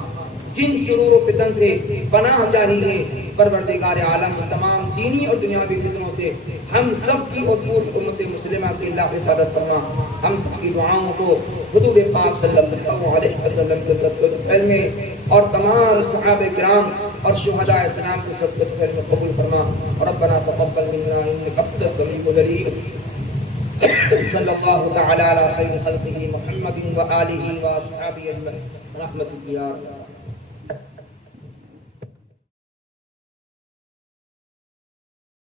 جن شرور و فتن سے پناہ چاہیے پروردگار عالم تمام دینی اور دنیاوی فتنوں سے ہم سب کی اور پوری امت مسلمہ کی اللہ حفاظت فرما۔ ہم سب کی دعاؤں کو حضور پاک صلی اللہ علیہ وسلم کے صدقے میں اور تمام صحابہ کرام اور شہداء اسلام کے صدقے میں قبول فرما۔ ربنا تقبل منا انك انت السميع العليم۔ صلی اللہ تعالی علی خیر خلقہ محمد و آلہ و اصحابہ اجمعین برحمتک یا